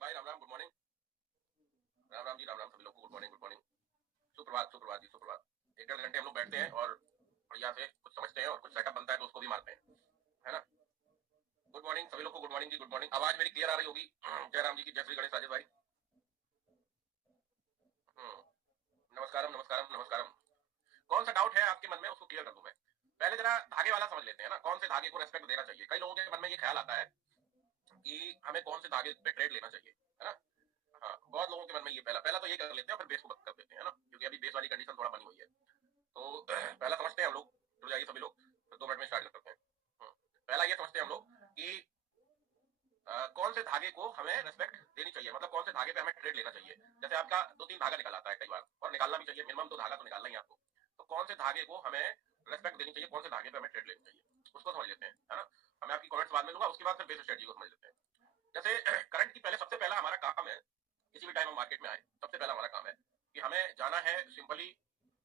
भाई Ram Ram, good morning. Ram Ram ji, Ram Ram सभी लोग को गुड मॉर्निंग, गुड मॉर्निंग। सुप्रभात, सुप्रभात जी, सुप्रभात। एक डेढ़ घंटे हम लोग बैठते हैं और बढ़िया से कुछ समझते हैं और कुछ सेटअप बनता है तो उसको भी मारते हैं, है ना। गुड मॉर्निंग सभी लोग को, गुड मॉर्निंग जी, गुड मॉर्निंग। आवाज मेरी क्लियर आ रही होगी? जय राम जी की, जय श्री गणेश राजेश भाई। नमस्कारम, नमस्कारम, नमस्कारम। कौन सा डाउट है आपके मन में, उसको क्लियर कर दूं मैं। पहले जरा धागे वाला समझ लेते हैं ना, कौन से धागे को रेस्पेक्ट देना चाहिए। कई लोगों के मन में ये ख्याल आता है कि हमें कौन से धागे पे ट्रेड लेना चाहिए, है ना। हाँ, बहुत लोगों के मन में ये पहला पहला तो ये कर लेते हैं, फिर बेस को कर देते हैं ना, क्योंकि अभी बेस वाली कंडीशन थोड़ा बनी हुई है। तो पहला समझते हैं हम लोग, जुड़ जाइए सभी लोग, फिर 2 मिनट में स्टार्ट करते हैं। पहला ये समझते हैं हम लोग कि कौन से धागे को हमें रेस्पेक्ट देनी चाहिए, मतलब कौन से धागे पे हमें ट्रेड लेना चाहिए। जैसे आपका 2-3 धागा निकल आता है कई बार, और निकालना भी चाहिए, मिनिमम 2 धागा तो निकालना ही आपको। तो कौन से धागे को हमें रेस्पेक्ट देनी चाहिए, कौन से धागे पे हमें ट्रेड लेनी चाहिए, उसको समझ लेते हैं, है ना। हमें आपकी कमेंट्स बाद में दूंगा, उसके बाद फिर बेसिक स्ट्रेटजी को समझ लेते हैं। जैसे करंट की पहले सबसे पहला हमारा काम है, किसी भी टाइम हम मार्केट में आए सबसे पहला हमारा काम है कि हमें जाना है सिंपली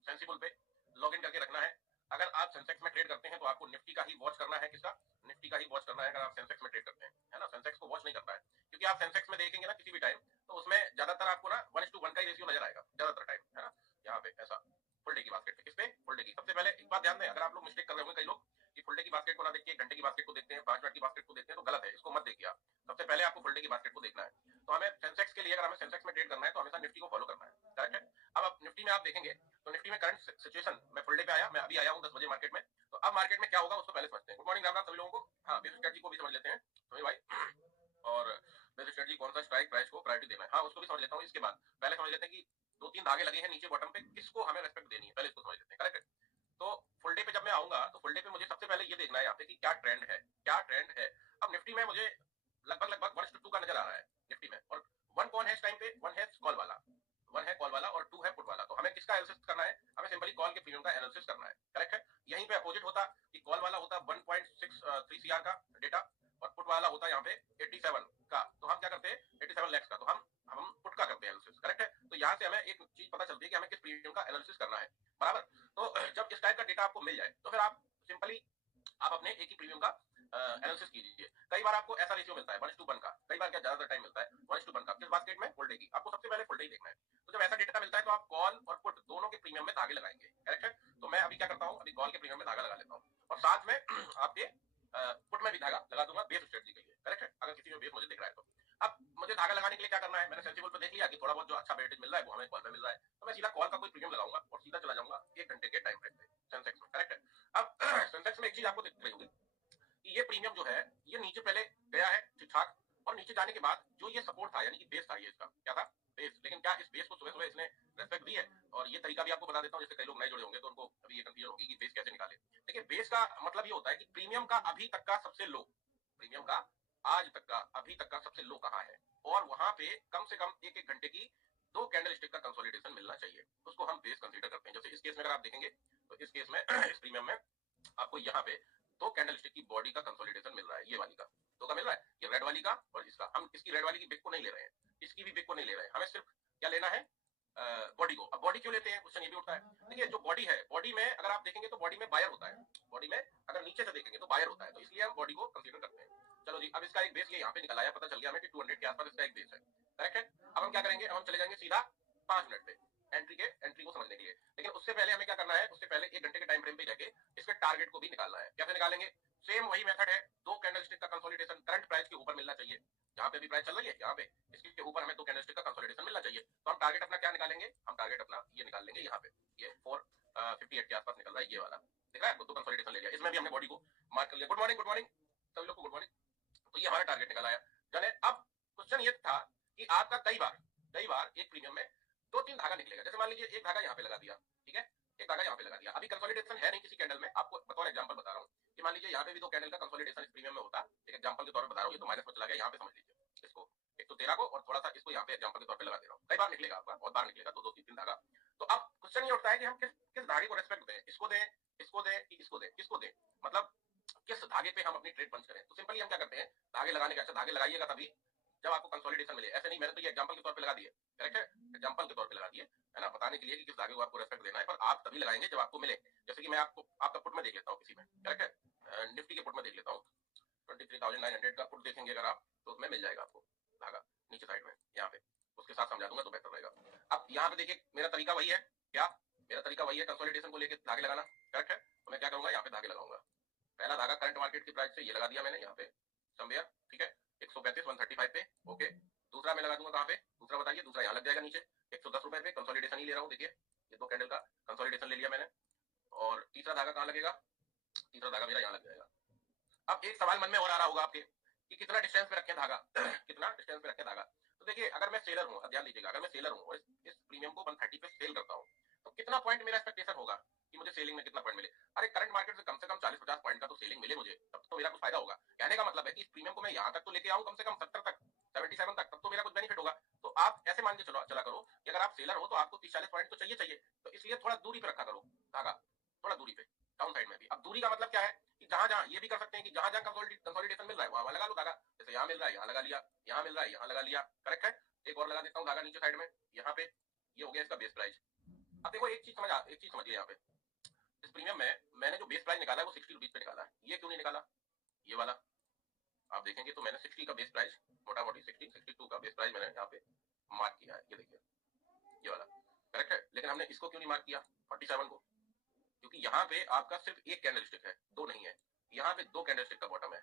सेंसिबल पे, लॉग इन करके रखना है। अगर आप सेंसेक्स में ट्रेड करते हैं तो आपको निफ्टी का ही वॉच करना है। किसका? निफ्टी का ही वॉच करना है अगर आप सेंसेक्स में ट्रेड करते हैं, है ना। सेंसेक्स को वॉच नहीं करना है, क्योंकि आप सेंसेक्स में देखेंगे ना किसी भी टाइम, तो उसमें ज्यादातर आपको ना 1:1 का ही रेशियो नजर आएगा ज्यादातर टाइम, है ना। यहाँ पे ऐसा फुल डे की बास्केट पे, किस पे? फुल डे की। सबसे पहले एक बात ध्यान दें, अगर आप लोग मिस्टेक कर रहे होंगे कई लोग कि फुल डे की बास्केट को ना देख के घंटे की बास्केट को देखते हैं, 5 मिनट की बास्केट को देखते हैं, तो गलत है, इसको मत देखिए आप। सबसे पहले आपको फुल डे की बास्केट को देखना है। तो हमें सेंसेक्स के लिए, अगर हमें सेंसेक्स में ट्रेड करना है तो हमेशा निफ्टी को फॉलो करना है, करेक्ट है। अब आप निफ्टी में आप देखेंगे तो निफ्टी में करंट सिचुएशन, मैं फुल डे पे आया, मैं अभी आया हूँ 10 बजे मार्केट में, तो अब मार्केट में क्या होगा उसको पहले समझते हैं। गुड मॉर्निंग, राम राम सभी लोगों को। हाँ, बेसिक स्ट्रेटजी को भी समझ लेते हैं तो भाई, और बेसिक स्ट्रेटजी कौन सा स्ट्राइक प्राइस को प्रायोरिटी देना है, हाँ उसको भी समझ लेता हूँ। इसके बाद पहले समझ लेते हैं कि 2-3 धागे लगे हैं नीचे बॉटम पे, किसको हमें रेस्पेक्ट देनी है, पहले इसको समझ लेते हैं, करेक्ट। तो फुल डे पे जब मैं आऊंगा तो फुल डे पे मुझे सबसे पहले ये देखना है यहाँ पे कि क्या ट्रेंड है, क्या ट्रेंड है। अब निफ्टी में मुझे लगभग लगभग 1:2 का नजर आ रहा है निफ्टी में, और 1 कौन है इस टाइम पे? 1 है कॉल वाला, 1 है कॉल वाला और 2 है पुट वाला। तो हमें किसका एनालिसिस करना है? हमें सिंपली कॉल के प्रीमियम का एनालिसिस करना है, करेक्ट है। यहीं पे अपोजिट होता कि कॉल वाला होता 1.63 सीआर का डेटा, और पुट वाला होता यहाँ पे 87 का। तो हम क्या करते हैं? 87 लाख का, तो हम पुट का करते हैं एनालिसिस, करेक्ट है। तो यहाँ से हमें एक चीज पता चलती है कि हमें किस प्रीमियम का एनालिसिस करना है, बराबर। तो जब इस टाइप का डेटा आपको मिल जाए तो फिर आप सिंपली आप अपने एक ही प्रीमियम का एनालिसिस कीजिए। कई बार आपको ऐसा रेशियो मिलता है 1:1 का, कई बार क्या ज्यादातर टाइम मिलता है 1:1 का। किस बास्केट में? फुल डे की। आपको सबसे पहले फुल डे देखना है। तो जब ऐसा डेटा मिलता है तो आप कॉल और पुट दोनों के प्रीमियम में धागे लगाएंगे, करेक्ट है। तो मैं अभी क्या करता हूँ, अभी कॉल के प्रीमियम में धागा लगा लेता हूँ, और साथ में आपके पुट में भी धागा लगा दूंगा बेस स्ट्रेटजी के लिए, करेक्ट है, अगर किसी में बेस मुझे दिख रहा है तो। अब मुझे धागा लगाने के लिए क्या करना है? मैंने सेंसिबल पे देख लिया कि थोड़ा बहुत जो अच्छा वेटेज मिल रहा है वो हमें कॉल में मिल रहा है, तो मैं सीधा कॉल का कोई प्रीमियम लगाऊंगा और सीधा चला जाऊंगा 1 घंटे के टाइम फ्रेम पे सेंसेक्स में, करेक्ट है। अब सेंसेक्स में एक चीज आपको दिख रही होगी कि ये प्रीमियम जो है ये नीचे पहले गया है ठीक ठाक, और नीचे जाने के बाद जो ये सपोर्ट था, यानी कि बेस था, ये इसका क्या था? बेस। लेकिन क्या इस बेस को सुबह सुबह इसने रेस्पेक्ट दी है? और ये तरीका भी आपको बता देता हूँ, जैसे कई लोग नए जुड़े होंगे तो उनको अभी ये कंफ्यूजन होगी कि बेस कैसे निकाले। देखिए, बेस का मतलब ये होता है कि प्रीमियम का अभी तक का सबसे लो, प्रीमियम का आज तक का अभी तक का सबसे लो कहाँ है, और वहां पे कम से कम 1-1 घंटे की 2 कैंडल स्टिक का कंसोलिडेशन मिलना चाहिए, उसको हम बेस कंसीडर करते हैं। जैसे इस केस में अगर आप देखेंगे तो इस केस में इस प्रीमियम में आपको यहाँ पे 2 कैंडल स्टिक की बॉडी का कंसोलिडेशन मिल रहा है, ये वाली का 2 का मिल रहा है, ये रेड वाली का और इसका। हम इसकी रेड वाली की बिग को नहीं ले रहे हैं, इसकी भी बिग को नहीं ले रहे हैं, हमें सिर्फ क्या लेना है? बॉडी को। अब बॉडी क्यों लेते हैं, क्वेश्चन ये भी उठता है। देखिए, जो बॉडी है, बॉडी में अगर आप देखेंगे तो बॉडी में बायर होता है, बॉडी में अगर नीचे से देखेंगे तो बायर होता है, तो इसलिए हम बॉडी को कंसीडर करते हैं। चलो जी, अब इसका एक बेस ये यहाँ पे निकल आया, पता चल गया हमें कि 200 के आसपास इसका एक बेस है, करेक्ट है। अब हम क्या करेंगे? अब हम चले जाएंगे सीधा 5 मिनट पे एंट्री को समझने के लिए। लेकिन उससे पहले हमें क्या करना है? उससे पहले 1 घंटे के टाइम फ्रेम पे जाके इसके टारगेट को भी निकालना है। कैसे निकालेंगे? सेम वही मेथड है, 2 कैंडलस्टिक का कंसोलिडेशन करंट प्राइस के ऊपर मिलना चाहिए, जहां पे भी प्राइस चल रही है, यहाँ पे इसके ऊपर हमें 2 कैंडलस्टिक का कंसोलिडेशन मिलना चाहिए। तो हम टारगेट अपना क्या निकालेंगे? हम टारगेट अपना ये निकाल लेंगे, यहाँ पे ये 458 के आसपास निकल रहा है, ये वाला दिख रहा है आपको। 2 कंसोलिडेशन ले लिया, इसमें भी हमने बॉडी को मार्क कर लिया। गुड मॉर्निंग, गुड मॉर्निंग सभी लोग को, गुड मॉर्निंग। तो ये हमारा टारगेट निकल आया, जाने। अब क्वेश्चन ये था कि आपका कई बार एक प्रीमियम में 2-3 धागा निकलेगा। जैसे मान लीजिए एक धागा यहाँ पे लगा दिया, ठीक है, एक धागा यहाँ पे लगा दिया, अभी कंसोलिडेशन है नहीं किसी कैंडल में, आपको बतौर एग्जांपल बता रहा हूँ कि मान लीजिए यहाँ पे भी 2 कैंडल का कंसोलिडेशन इस प्रीमियम में होता, एक एग्जांपल के तौर पर बता रहा हूँ, ये तो माइनस में चला गया, यहाँ पे समझ लीजिए इसको 113 को, और थोड़ा सा इसको यहाँ पे एग्जांपल के तौर पे लगा दे रहा हूँ। कई बार निकलेगा आपका, बहुत बार निकलेगा, 2-2-3 धागा। तो अब क्वेश्चन ये उठता है कि हम किस धागे को रेस्पेक्ट दें, इसको दें, इसको दें कि इसको दें, किसको दें, मतलब किस धागे पे हम अपनी ट्रेड पंच करें। तो सिंपली हम क्या करते हैं? धागे लगाने के, अच्छा धागे लगाइएगा तभी जब आपको कंसोलिडेशन मिले, ऐसे नहीं। मैंने तो ये एग्जांपल के तौर पे लगा दिए, करेक्ट है, एग्जांपल के तौर पे लगा दिए, है ना, बताने के लिए कि किस धागे को आपको रेस्पेक्ट देना है। पर आप तभी लगाएंगे जब आपको मिले। जैसे कि मैं आपको आपका पुट में देख लेता हूँ किसी में, करेक्ट है, निफ्टी के पुट में देख लेता हूँ, 23,900 का पुट देखेंगे अगर आप, तो उसमें मिल जाएगा आपको धागा नीचे साइड में, पे देखिए मेरा तरीका वही है, क्या मेरा तरीका वही है, कंसोलिडेशन को लेकर धागे लगाना, करेक्ट है। तो मैं क्या करूंगा, यहाँ पे धागे लगाऊंगा। पहला धागा करंट मार्केट की प्राइस से ये लगा दिया मैंने यहाँ पे समवेयर, ठीक है, 135 135 पे, ओके। दूसरा मैं लगा दूंगा कहाँ पे, दूसरा बताइए, दूसरा यहाँ लग जाएगा नीचे 110 रुपए पे, कंसोलिडेशन ही ले रहा हूँ, देखिए ये 2 कैंडल का कंसोलिडेशन ले लिया मैंने। और तीसरा धागा कहाँ लगेगा, तीसरा धागा मेरा यहाँ लग जाएगा। अब एक सवाल मन में और आ रहा होगा आपके कि कितना डिस्टेंस पे रखें धागा कितना डिस्टेंस पे रखें धागा। तो देखिए अगर मैं सेलर हूँ, ध्यान दीजिएगा, अगर मैं सेलर हूँ और इस प्रीमियम को 130 पे सेल करता हूँ, तो कितना पॉइंट मेरा एक्सपेक्टेशन होगा कि मुझे सेलिंग में कितना पॉइंट मिले। अरे करंट मार्केट से कम 40-50 पॉइंट का तो सेलिंग मिले मुझे, तब तो मेरा कुछ फायदा होगा। कहने का मतलब है कि इस प्रीमियम को मैं यहाँ तक तो लेके आऊँ कम से कम 70 तक, 77 तक, तब तो मेरा कुछ बेनिफिट होगा। तो आप ऐसे मान के चला करो कि अगर आप सेलर हो तो आपको 30-40 पॉइंट तो चाहिए, तो इसलिए थोड़ा दूरी पे रखा करो धागा, थोड़ा दूरी पे, डाउन साइड में भी। अब दूरी का मतलब क्या है कि जहां जहां ये भी कर सकते हैं कि जहां जहां कंसोलिडेशन मिल रहा है वहां लगा लो धागा, जैसे यहाँ मिल रहा है यहाँ लगा लिया, यहाँ मिल रहा है यहाँ लगा लिया, करेक्ट है। एक और लगा देता हूँ धागा नीचे साइड में, यहाँ पे, ये हो गया इसका बेस प्राइस। अब देखो एक चीज समझिए यहाँ पे, इस प्रीमियम में मैंने जो बेस प्राइस निकाला है वो 60 रुपीज पे निकाला है। ये क्यों नहीं निकाला, ये वाला आप देखेंगे तो मैंने 60 का बेस प्राइस, मोटा मोटी 62 का बेस प्राइस मैंने यहाँ पे मार्क किया है, ये देखिए ये वाला, करेक्ट है। लेकिन हमने इसको क्यों नहीं मार्क किया 47 को, क्योंकि यहाँ पे आपका सिर्फ एक कैंडल स्टिक है, दो नहीं है, यहाँ पे 2 कैंडल स्टिक का बॉटम है।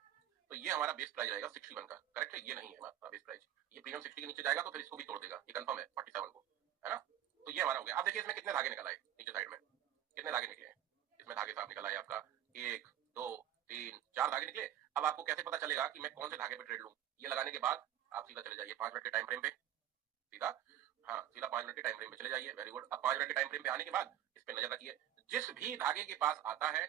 तो ये हमारा बेस प्राइस रहेगा 61 का, करेक्ट है, ये नहीं है हमारा बेस प्राइस। ये प्रीमियम 60 के नीचे जाएगा तो फिर इसको भी तोड़ देगा, ये कंफर्म है 47 को, है ना। तो ये हमारा हो गया। आप देखिए इसमें कितने धागे निकल आए नीचे साइड में, कितने धागे निकले हैं इसमें, धागे साफ निकल आए आपका 1 2 3 4 धागे निकले। अब आपको कैसे पता चलेगा कि मैं कौन से धागे पे ट्रेड लूं, ये लगाने के बाद आप सीधा चले जाइए 5 मिनट के टाइम फ्रेम पे, सीधा, हाँ सीधा 5 मिनट के टाइम फ्रेम पे चले जाइए, वेरी गुड। अब 5 मिनट के टाइम फ्रेम पे आने के बाद इस पे नजर रखिए, जिस भी धागे के पास आता है,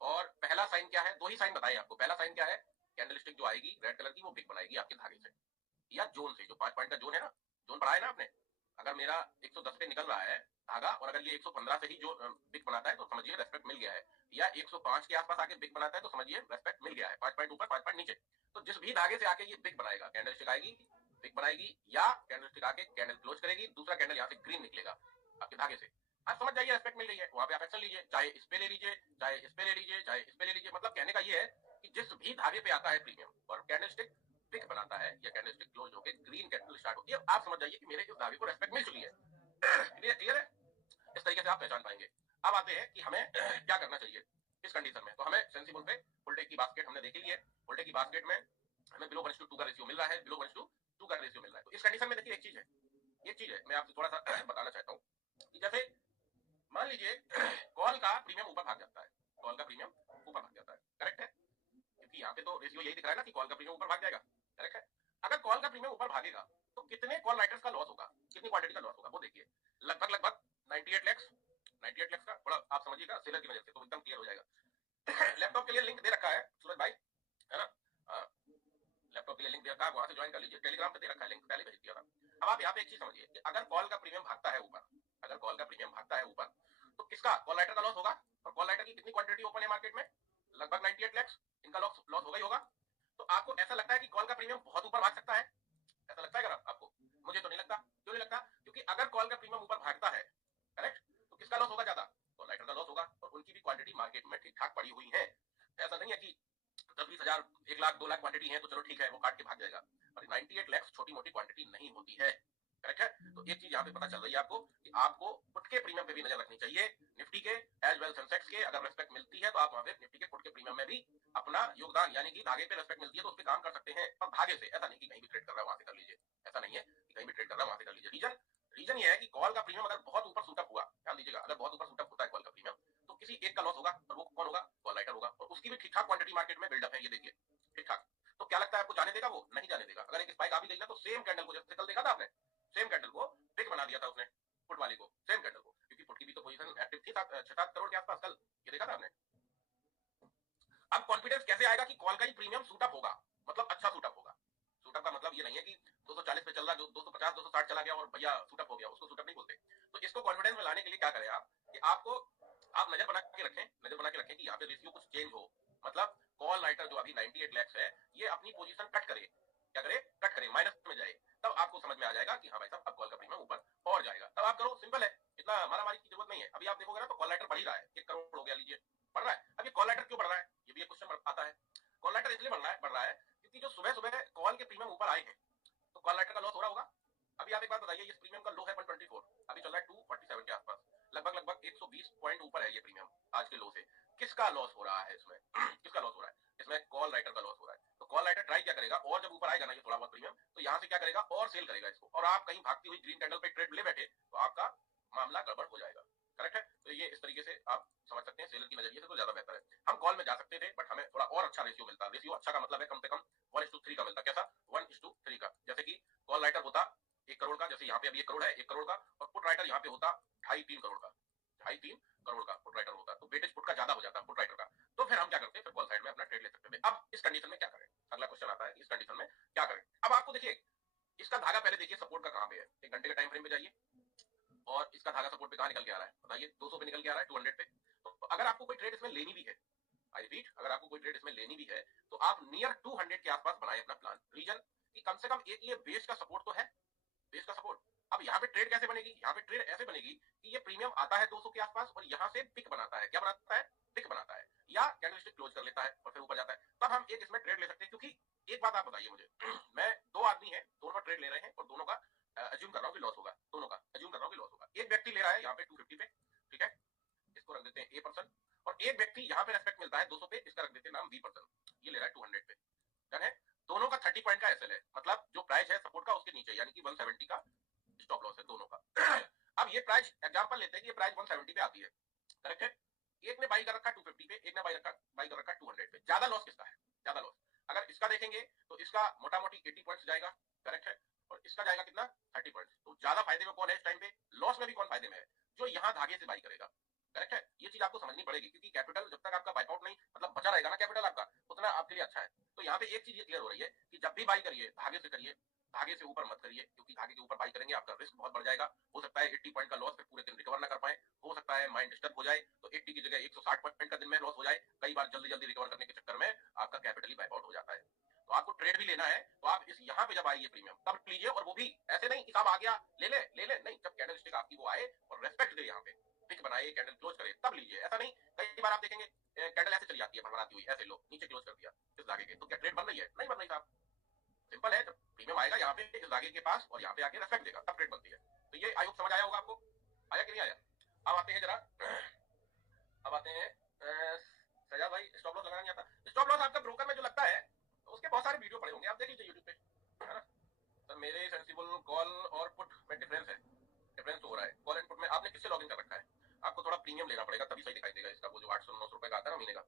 और पहला साइन क्या है, 2 ही साइन बताए आपको। पहला साइन क्या है, कैंडल स्टिक जो आएगी रेड कलर की वो बिग बनाएगी आपके धागे से या जोन से, जो 5 पॉइंट का जोन है ना, जोन बढ़ाया ना आपने। अगर मेरा 110 पे निकल रहा है धागा और अगर ये 115 से ही जो बिग बनाता है तो समझिए रेस्पेक्ट मिल गया है, या 105 के आसपास आके बिग बनाता है तो समझिए रेस्पेक्ट मिल गया है, 5 पॉइंट ऊपर 5 पॉइंट नीचे। तो जिस भी धागे से आके ये बिग बनाएगा, कैंडल स्टिक आएगी बिग बनाएगी, या कैंडल स्टिक आके कैंडल क्लोज करेगी, दूसरा कैंडल यहाँ से ग्रीन निकलेगा आपके धागे से, आप समझ जाइए रेस्पेक्ट मिल रही है, वहां पे आप एक्शन लीजिए, चाहे इस पे ले लीजिए, चाहे इस पे ले लीजिए, चाहे इस पे ले लीजिए। मतलब कहने का ये है कि जिस भी धागे पे आता है प्रीमियम और कैंडल स्टिक बिग बनाता है या कैंडल स्टिक क्लोज होकर ग्रीन कैंडल स्टार्ट होती है, आप समझ जाइए कि मेरे इस धागे को रेस्पेक्ट मिल चुकी है। क्लियर है, इस तरीके से आप पहचान पाएंगे। अब आते हैं कि हमें क्या करना चाहिए इस कंडीशन में। तो हमें सेंसिबल पे फुल की बास्केट हमने देखी है, फुल की बास्केट में हमें बिलो 1:2 का रेशियो मिल रहा है, बिलो 1:2 का रेशियो मिल रहा है। तो इस कंडीशन में देखिए एक चीज है मैं आपसे थोड़ा सा बताना चाहता हूँ कि जैसे मान लीजिए कॉल का प्रीमियम ऊपर भाग जाता है, कॉल का प्रीमियम ऊपर भाग जाता है, करेक्ट है, क्योंकि यहाँ पे तो रेशियो यही दिख रहा है ना कि कॉल का प्रीमियम ऊपर भाग जाएगा, करेक्ट है। अगर कॉल का प्रीमियम ऊपर भागेगा तो कितने कॉल राइटर्स का लॉस होगा, कितनी क्वांटिटी का लॉस होगा वो देखिए, लगभग 98 लाख, 98 लाख का, थोड़ा आप समझिएगा सेलर की वजह से तो एकदम क्लियर हो जाएगा। लैपटॉप के लिए लिंक दे रखा है सूरज भाई, है ना, लैपटॉप के लिए लिंक दे रखा है, वहां से ज्वाइन कर लीजिए, टेलीग्राम पे दे रखा है लिंक, पहले भेज दिया था। अब आप यहाँ पे एक चीज समझिए कि अगर कॉल का प्रीमियम भागता है ऊपर, अगर कॉल का प्रीमियम भागता है ऊपर, तो किसका, कॉल राइटर का लॉस होगा। और कॉल राइटर की कितनी क्वांटिटी ओपन है मार्केट में, लगभग 98 लाख, इनका लॉस होगा ही होगा। तो आपको ऐसा लगता है कि कॉल का प्रीमियम बहुत ऊपर भाग सकता है, ऐसा लगता है आपको, मुझे तो नहीं लगता। क्यों नहीं लगता, क्योंकि अगर कॉल का प्रीमियम ऊपर भागता है, करेक्ट, तो किसका लॉस होगा ज्यादा, कॉल राइटर का लॉस होगा, और उनकी भी क्वांटिटी मार्केट में ठीक ठाक पड़ी हुई है। ऐसा नहीं है कि 10-20 हजार, 1 लाख 2 लाख क्वांटिटी है तो चलो ठीक है वो काट के भाग जाएगा, और 98 लाख छोटी मोटी क्वांटिटी नहीं होती है, करेक्ट है। तो एक चीज यहाँ पे पता चल रही है आपको कि आपको पुट के प्रीमियम पे भी नजर रखनी चाहिए, निफ्टी के एज वेल सेंसेक्स के। अगर रेस्पेक्ट मिलती है तो आप वहां पे निफ्टी के पुट के प्रीमियम में भी अपना योगदान, यानी कि धागे पे रेस्पेक्ट मिलती है तो उस पर काम कर सकते हैं, पर धागे से, ऐसा नहीं कि कहीं भी ट्रेड कर रहा है वहां से कर लीजिए, ऐसा नहीं है कि कहीं भी ट्रेड कर रहा है वहां से कर लीजिए। रीजन ये है कि कॉल का प्रीमियम अगर बहुत ऊपर सूटअप हुआ, ध्यान दीजिएगा, अगर बहुत ऊपर सूटअप होता है कॉल का प्रीमियम तो किसी एक का लॉस होगा, और वो कौन होगा, कॉल राइटर होगा, और उसकी भी ठीक ठाक क्वांटिटी मार्केट में बिल्डअप है, ये देखिए ठीक ठाक। तो क्या लगता है आपको जाने देगा, वो नहीं जाने देगा। अगर एक स्पाइक आ भी गई ना तो सेम कैंडल को, जैसे कल देखा था आपने, सेम कैंडल को बिग बना दिया था उसने, पुट वाले को, सेम कैंडल को, क्योंकि पुट की भी तो पोजीशन एक्टिव थी 6-7 करोड़ के आसपास कल, ये देखा था आपने। अब कॉन्फिडेंस कैसे आएगा कि कॉल का ही प्रीमियम सूटअप होगा, मतलब अच्छा सूटअप होगा। सूटअप का मतलब ये नहीं है कि 240 पे चल रहा, जो 250 260 चला गया और भैया सूटअप हो गया, उसको सूटअप नहीं बोलते। तो इसको कॉन्फिडेंस में लाने के लिए क्या करें आप, कि आपको आप नजर बना के रखें, नजर बना के रखें कि यहाँ पे रेशियो कुछ चेंज हो, मतलब कॉल राइटर जो अभी 98 लाख है ये अपनी पोजीशन कट करे, क्या करे, कट करे, माइनस में जाए, तब आपको समझ में आ जाएगा कि हाँ भाई साहब अब कॉल का प्रीमियम ऊपर और जाएगा, तब आप करो, सिंपल है, इतना मारामारी की जरूरत नहीं है। अभी आप देखोगे ना तो कॉल राइटर बढ़ ही रहा है, 1 करोड़ हो गया, लीजिए बढ़ रहा है। अब ये कॉल राइटर क्यों बढ़ रहा है, ये भी एक क्वेश्चन आता है। कॉल राइटर इसलिए बढ़ रहा है क्योंकि जो सुबह सुबह कॉल के प्रीमियम ऊपर आए हैं तो कॉल राइटर का लॉस हो रहा होगा। अभी आप एक बात बताइए, इस प्रीमियम का लो है 124, अभी चल पॉइंट ऊपर है ये प्रीमियम आज के लो से, किसका लॉस हो रहा है इसमें? किसका लॉस हो रहा है इसमें? कॉल राइटर का लॉस हो रहा है। तो कॉल राइटर ट्राई क्या करेगा, और जब ऊपर आएगा ना ये थोड़ा बहुत प्रीमियम, तो यहाँ से क्या करेगा, और सेल करेगा इसको, और आप कहीं भागती हुई ग्रीन कैंडल पे ट्रेड ले बैठे तो आपका मामला गड़बड़ हो जाएगा। करेक्ट है? तो ये इस तरीके से आप समझ सकते हैं, सेलर की नजरिए से तो ज्यादा बेहतर है। हम कॉल में जा सकते थे बट हमें थोड़ा और अच्छा रेशियो मिलता। रेशियो अच्छा का मतलब है कम से कम 1:3 का मिलता। कैसा? 1:3 का। जैसे कि कॉल राइटर होता 1 करोड़ का, जैसे यहाँ पे अभी 1 करोड़ है, 1 करोड़ का, और पुट राइटर यहाँ पे होता 2.5-3 करोड़ का, 2.5-3 करोड़ का पुट राइटर होता, तो वेटेज पुट का ज्यादा हो जाता पुट राइटर का। तो फिर हम क्या करते हैं, फिर कॉल साइड में अपना ट्रेड ले सकते थे। अब इस कंडीशन में क्या करें? अगला क्वेश्चन आता है, इस कंडीशन में क्या करें? अब आपको देखिए इसका धागा पहले देखिए सपोर्ट का कहां पे है। 1 घंटे के टाइम फ्रेम पे जाइए और इसका धागा सपोर्ट पे कहां निकल के आ रहा है बताइए? 200 पे निकल के आ रहा है, 200 पे। तो अगर आपको कोई ट्रेड इसमें लेनी भी है, आई रिपीट, अगर आपको कोई ट्रेड इसमें लेनी भी है तो आप नियर 200 के आसपास बनाए अपना प्लान। रीजन कि कम से कम एक ये बेस का सपोर्ट तो है, बेस का सपोर्ट। अब यहाँ पे ट्रेड कैसे बनेगी? यहाँ पे ट्रेड ऐसे बनेगी कि ये प्रीमियम आता है 200 के आसपास और यहाँ से पिक बनाता है। क्या बनाता है? पिक बनाता है, या कैंडलस्टिक क्लोज कर लेता है और फिर ऊपर जाता है। तब हम एक इसमें ट्रेड ले सकते हैं। क्योंकि एक बात आप बताइए मुझे, मैं 2 आदमी है, दोनों का ट्रेड ले रहे हैं और दोनों का अज्यूम कर रहा हूँ कि लॉस होगा, दोनों का अज्यूम कर रहा हूँ कि लॉस होगा। एक व्यक्ति ले रहा है यहाँ पे 250 पे, ठीक है, इसको रख देते हैं A पर्सन, और एक व्यक्ति यहाँ पे रेस्पेक्ट मिलता है 200 पे, इसका रख देते हैं नाम B पर्सन, ये ले रहा है 200 पे। डन है? दोनों का 30 पॉइंट का एसएल है, मतलब जो प्राइस है सपोर्ट का उसके नीचे, यानी कि 170 का स्टॉप लॉस है दोनों का। अब ये प्राइस एग्जांपल लेते हैं कि ये प्राइस 170 पे आती है, करेक्ट है? एक ने बाई कर रखा 250 पे, एक ने बाई कर रखा 200 पे। ज्यादा लॉस किसका है? ज्यादा लॉस अगर इसका देखेंगे तो इसका मोटा मोटी 80 पॉइंट्स जाएगा, करेक्ट है? और इसका जाएगा कितना? 30 पॉइंट्स। तो ज्यादा फायदे में कौन है इस टाइम पे? लॉस में भी कौन फायदे में है? जो यहाँ धागे से बाई करेगा, करेक्ट है? ये चीज आपको समझनी पड़ेगी, क्योंकि कैपिटल जब तक आपका बाइकआउट नहीं, मतलब बचा रहेगा ना कैपिटल आपका, उतना आपके लिए अच्छा है। तो यहाँ पे एक चीज ये क्लियर हो रही है कि जब भी बाई करिए धागे से करिए, धागे से ऊपर मत करिए, क्योंकि धागे के ऊपर बाई करेंगे आपका रिस्क बहुत बढ़ जाएगा। हो सकता है 80 पॉइंट का लॉस फिर पूरे दिन रिकवर ना कर पाए, हो सकता है माइंड डिस्टर्ब हो जाए, तो 80 की जगह 160 पॉइंट का दिन में लॉस हो जाए। कई बार जल्दी जल्दी रिकवर करने के चक्कर में आपका कैपिटल ही बाइकआउट हो जाता है। तो आपको ट्रेड भी लेना है तो आप इस यहाँ पे जब आइए प्रीमियम तब लीजिए, और वो भी ऐसे नहीं कि साहब आ गया ले ले नहीं, जब कैंडल स्टिक आपकी वो आए और रेस्पेक्ट दे, यहाँ पे पिक बनाए, कैंडल क्लोज करे, तब लीजिए। ऐसा नहीं, कई बार आप देखेंगे कैंडल ऐसे चली जाती है भरभराती हुई, ऐसे लो नीचे क्लोज कर दिया इस धागे के, तो क्या ट्रेड बन रही है? नहीं बन रही साहब। सिंपल है, जब प्रीमियम आएगा यहाँ पे इस धागे के पास और यहाँ पे आके रेस्पेक्ट देगा तब ट्रेड बनती है। तो ये आयोग समझ आया होगा आपको, आया कि नहीं आया? अब आते हैं जरा, अब आते हैं सजा भाई, स्टॉप लॉस लगाना नहीं आता? स्टॉप लॉस आपका ब्रोकर में जो लगता है उसके बहुत सारे वीडियो पड़े होंगे, आप देख लीजिए यूट्यूब पे, है ना? सर मेरे सेंसिबल कॉल और पुट में डिफरेंस है, डिफरेंस हो रहा है। कॉल एंड पुट में आपने किससे लॉगिन कर रखा है? आपको थोड़ा प्रीमियम लेना पड़ेगा तभी सही दिखाई देगा इसका, वो जो 800-900 रुपए का आता है ना महीने का,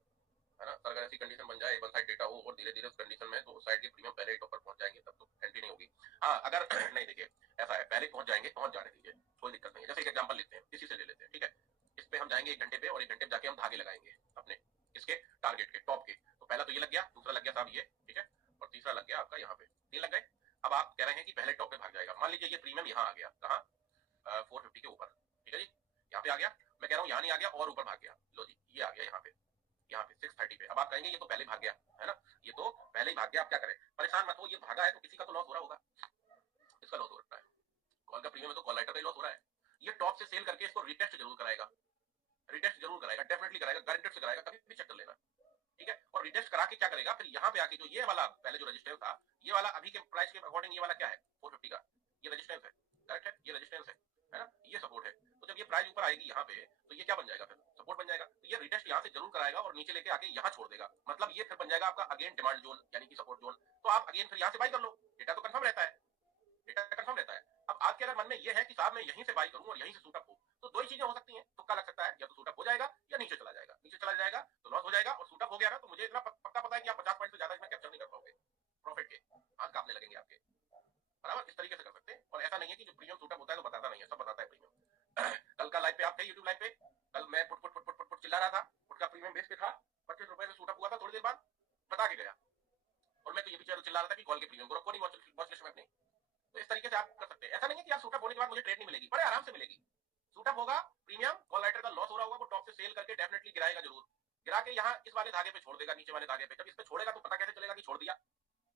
है ना? सर अगर ऐसी कंडीशन बन जाए, वन साइड डेटा हो और धीरे धीरे उस कंडीशन में, तो उस साइड के प्रीमियम पहले ही टॉप पर पहुंच जाएंगे, तब तो एंट्री नहीं होगी। हाँ अगर नहीं, देखिए ऐसा है, पहले पहुंच जाएंगे, पहुंच जाने दीजिए, कोई दिक्कत नहीं है। जैसे एक एग्जांपल लेते हैं, इसी से ले लेते हैं, ठीक है? इस पे हम जाएंगे 1 घंटे पे, और 1 घंटे पे जाके हम धागे लगाएंगे अपने इसके टारगेट के टॉप के। तो पहला तो ये लग गया, दूसरा लग गया साहब ये, ठीक है, और तीसरा लग गया आपका यहाँ पे, 3 लग गए। अब आप कह रहे हैं कि पहले टॉप पे भाग जाएगा। मान लीजिए ये प्रीमियम यहाँ आ गया, कहाँ? 450 के ऊपर, ठीक है जी, यहाँ पे आ गया। मैं कह रहा हूँ यहाँ नहीं आ गया और ऊपर भाग गया, लो जी ये आ गया यहाँ पे, यहाँ पे 630 पे। अब आप कहेंगे ये तो पहले भाग गया, है ना? ये तो पहले ही भाग गया, आप क्या करें? परेशान मत हो, ये भागा है तो किसी का तो लॉस हो रहा होगा, इसका लॉस हो रहा है। कॉल का प्रीमियम है तो कॉल राइटर का लॉस हो रहा है। ये टॉप से सेल करके इसको रिटेस्ट जरूर कराएगा, रिटेस्ट जरूर कराएगा, डेफिनेटली कराएगा, गारंटेड से कराएगा, कभी भी चेक कर लेना, ठीक है? और रिटेस्ट करा के क्या करेगा, फिर यहाँ पे आके जो ये वाला पहले जो रजिस्टेंस था, ये वाला अभी के प्राइस के अकॉर्डिंग ये वाला क्या है? 450 का ये रजिस्टेंस है, करेक्ट है? ये रजिस्टेंस है ना? ये सपोर्ट है। तो जब ये प्राइस ऊपर आएगी यहाँ पे, तो ये क्या बन जाएगा? फिर सपोर्ट बन जाएगा। तो ये रिटेस्ट यहाँ से जरूर कराएगा और नीचे लेके आके यहाँ छोड़ देगा, मतलब ये फिर बन जाएगा आपका अगेन डिमांड जोन, यानी कि सपोर्ट जोन। तो आप अगेन फिर यहाँ से बाई कर लो, डेटा तो कंफर्म रहता है, डेटा कंफर्म रहता है। अब आपके अगर मन में ये है कि साहब मैं यहीं से बाई करूं और यहीं से सूट अप हो, तो दो ही चीजें हो सकती हैं, तुक्का लग सकता है, या तो सूट अप हो जाएगा या नीचे चला जाएगा। नीचे चला जाएगा तो लॉस हो जाएगा, और सूट अप हो गया ना तो मुझे इतना पक्का पता है कि आप 50 पॉइंट से ज्यादा इसमें कैप्चर नहीं कर पाओगे प्रॉफिट के, हाथ कांपने लगेंगे आपके, बराबर? इस तरीके से कर सकते हैं। और ऐसा नहीं है कि जो प्रीमियम सूट अप होता है तो बताता नहीं है, सब बताता है प्रीमियम। कल का लाइव पे आप थे, यूट्यूब लाइव पे, कल मैं put put put put put चिल्ला रहा था, पुट का प्रीमियम बेस पे था, 25 रुपए से सूट अप हुआ था, थोड़ी देर बाद बता के गया। और मैं तो ये भी चिल्ला रहा था कि कॉल के प्रीमियम को रखो नहीं वॉच लिस्ट में अपने। तो इस तरीके से आप कर सकते हैं। ऐसा नहीं है कि आप सूट अप होने के बाद मुझे ट्रेड नहीं मिलेगी, बड़े आराम से मिलेगी। सूट अप होगा प्रीमियम, कॉल राइटर का लॉस हो रहा होगा, वो टॉप से सेल करके डेफिनेटली गिराएगा जरूर, गिरा के यहाँ इस वाले धागे पे छोड़ देगा, नीचे वाले धागे पे। जब इस पे छोड़ेगा तो पता कैसे चलेगा कि छोड़ दिया?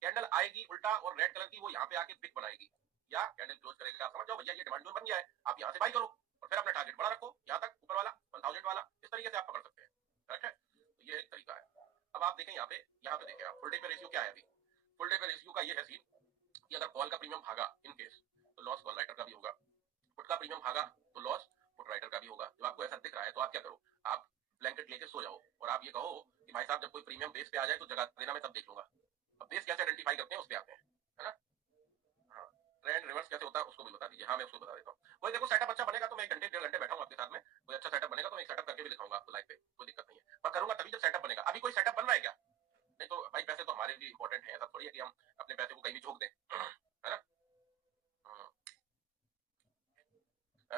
कैंडल आएगी उल्टा और रेड कलर की, वो यहाँ पे आके पिक बनाएगी या कैंडल क्लोज करेगा। आप समझ जाओ भैया ये डिमांड जोन बन गया है, आप यहाँ से बाई करो और फिर अपना टारगेट बड़ा रखो, यहाँ तक ऊपर वाला 1000 वाला। इस तरीके से आप पकड़ सकते हैं, करेक्ट है? तो ये एक तरीका है। अब आप देखें यहाँ पे देखें आप, फुल डे पे रेशियो क्या है अभी? फुल डे पे रेशियो का ये है सीन कि अगर कॉल का प्रीमियम भागा इन केस, तो लॉस कॉल राइटर का भी होगा, पुट का प्रीमियम भागा तो लॉस पुट राइटर का भी होगा। जब आपको ऐसा दिख रहा है तो आप क्या करो, आप ब्लैंकेट लेके सो जाओ और आप ये कहो कि भाई साहब जब कोई प्रीमियम बेस पे आ जाए तो जगह देना मैं तब देख लूंगा। अब बेस कैसे आइडेंटिफाई करते हैं उस पे आते हैं, है ना। हाँ, ट्रेंड रिवर्स कैसे होता है उसको भी बता दीजिए। हाँ मैं उसको बता देता हूँ। कोई देखो सेटअप अच्छा बनेगा तो मैं 1 घंटे 1.5 घंटे बैठा हूँ आपके साथ में। कोई अच्छा सेटअप बनेगा तो मैं एक सेटअप करके भी दिखाऊंगा आपको लाइव पे, कोई दिक्कत नहीं है। पर करूंगा तभी जब सेटअप बनेगा। अभी कोई सेटअप बन रहा है क्या? नहीं तो भाई पैसे तो हमारे भी इंपॉर्टेंट है, ऐसा थोड़ी है कि हम अपने पैसे को कहीं भी झोंक दें, है ना।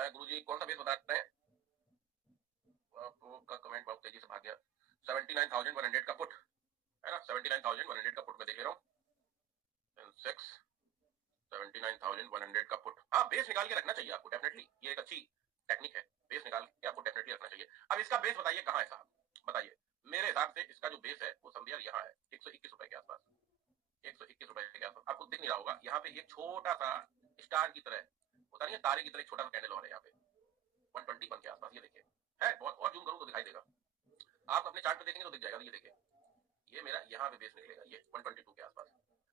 गुरु जी कौन सा बेस बता रहे हैं? आपका कमेंट बहुत तेजी से भाग गया। 79,100 का पुट है ना, 79,100 का पुट में देख ले रहा हूँ। 79,100 का पुट। हाँ बेस निकाल के रखना चाहिए आपको डेफिनेटली, ये एक अच्छी टेक्निक है। बेस निकाल के आपको डेफिनेटली रखना चाहिए। अब इसका बेस बताइए कहाँ है साहब, बताइए। मेरे हिसाब से इसका जो बेस है वो समझिए यहाँ है 121 रुपए के आसपास। 121 रुपए के आसपास आपको दिख नहीं रहा होगा। यहाँ पे एक छोटा सा स्टार की तरह होता नहीं है, तारे की तरह एक छोटा सा कैंडल और है यहाँ पे 121 के आसपास। ये देखिए है बहुत, और जूम करूँ तो दिखाई देगा। आप अपने चार्ट पे देखेंगे तो दिख जाएगा। ये देखिए ये मेरा यहाँ पे बेस निकलेगा, ये 122 के आसपास।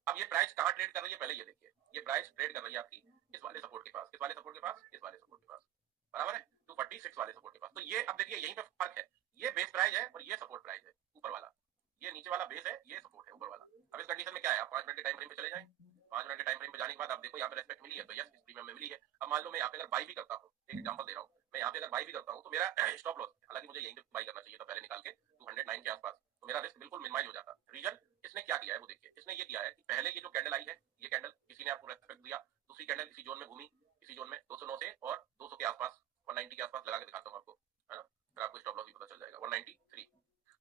अब ये प्राइस कहाँ ट्रेड कर रही है पहले ये देखिए। ये प्राइस ट्रेड कर रही है आपकी इस वाले सपोर्ट के पास, इस वाले सपोर्ट के पास, इस वाले सपोर्ट के पास, बराबर है 246 वाले सपोर्ट के पास। तो ये अब देखिए यहीं पे फर्क है, ये बेस प्राइस है और ये सपोर्ट प्राइस है ऊपर वाला। ये नीचे वाला बेस है, ये सपोर्ट है ऊपर वाला। अब इस कंडीशन में क्या है, आप 5 मिनट के टाइम फ्रेम पे चले जाएं। 5 मिनट के टाइम फ्रेम पे जाने के बाद आप देखो यहाँ पे रेस्पेक्ट मिली है तो यस इस प्रीमियम में मिली है। अब मान लो मैं यहाँ पे अगर बाई भी करता हूँ, एक एग्जांपल दे रहा हूँ, मैं यहाँ पे अगर बाई भी करता हूँ तो मेरा स्टॉप लॉस, हालांकि मुझे यहीं पे बाई करना चाहिए था पहले निकाल के 209 के आसपास, तो मेरा रिस्क बिल्कुल मिनिमाइज हो जाता। रीजन इसने क्या किया है वो देखिए। इसने ये किया है कि पहले ये जो कैंडल आई है, ये कैंडल किसी ने आपको रेस्पेक्ट दिया, दूसरी कैंडल इसी जोन में घूमी, इसी जोन में 209 से और 200 के आसपास 190 के आसपास लगा के दिखाता हूँ आपको, है ना। फिर आपको स्टॉप लॉस भी पता चल जाएगा। 193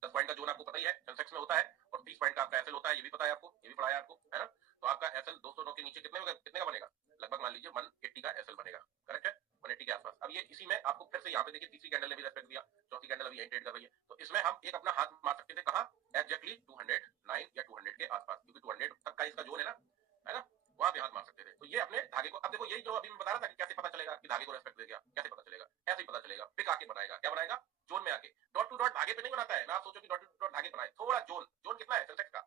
10 पॉइंट का जोन आपको पता ही है सेंसेक्स में होता है, और 30 पॉइंट का आपका एसएल होता है, ये भी पता है आपको, ये भी पढ़ाया आपको, है ना। तो आपका एसएल 209 के नीचे कितने का बनेगा, लगभग मान लीजिए 180 का एसएल बनेगा, करेक्ट है 180 के आसपास। अब ये इसी में आपको फिर से यहाँ पे देखिए तीसरी कैंडल ने भी रेस्पेक्ट दिया, चौथी कैंडल अभी ट्रेड कर रही है, तो इसमें हम एक अपना हाथ मार सकते थे कहाँ, एग्जैक्टली 209 या 200 के आसपास, क्योंकि 200 तक का इसका जोन है ना, वहां पे हाथ मार सकते थे। तो ये अपने धागे को, अब देखो यही जो अभी मैं बता रहा था कि कैसे पता चलेगा कि धागे को रेस्पेक्ट दे गया, कैसे पता चलेगा, ऐसे ही पता चलेगा। पिक आके बनाएगा, क्या बनाएगा, जोन में आके। डॉट टू डॉट धागे पे नहीं बनाता है ना, आप सोचो कि डॉट टू डॉट धागे बनाए, थोड़ा जोन, जोन कितना है सेंसेक्स का,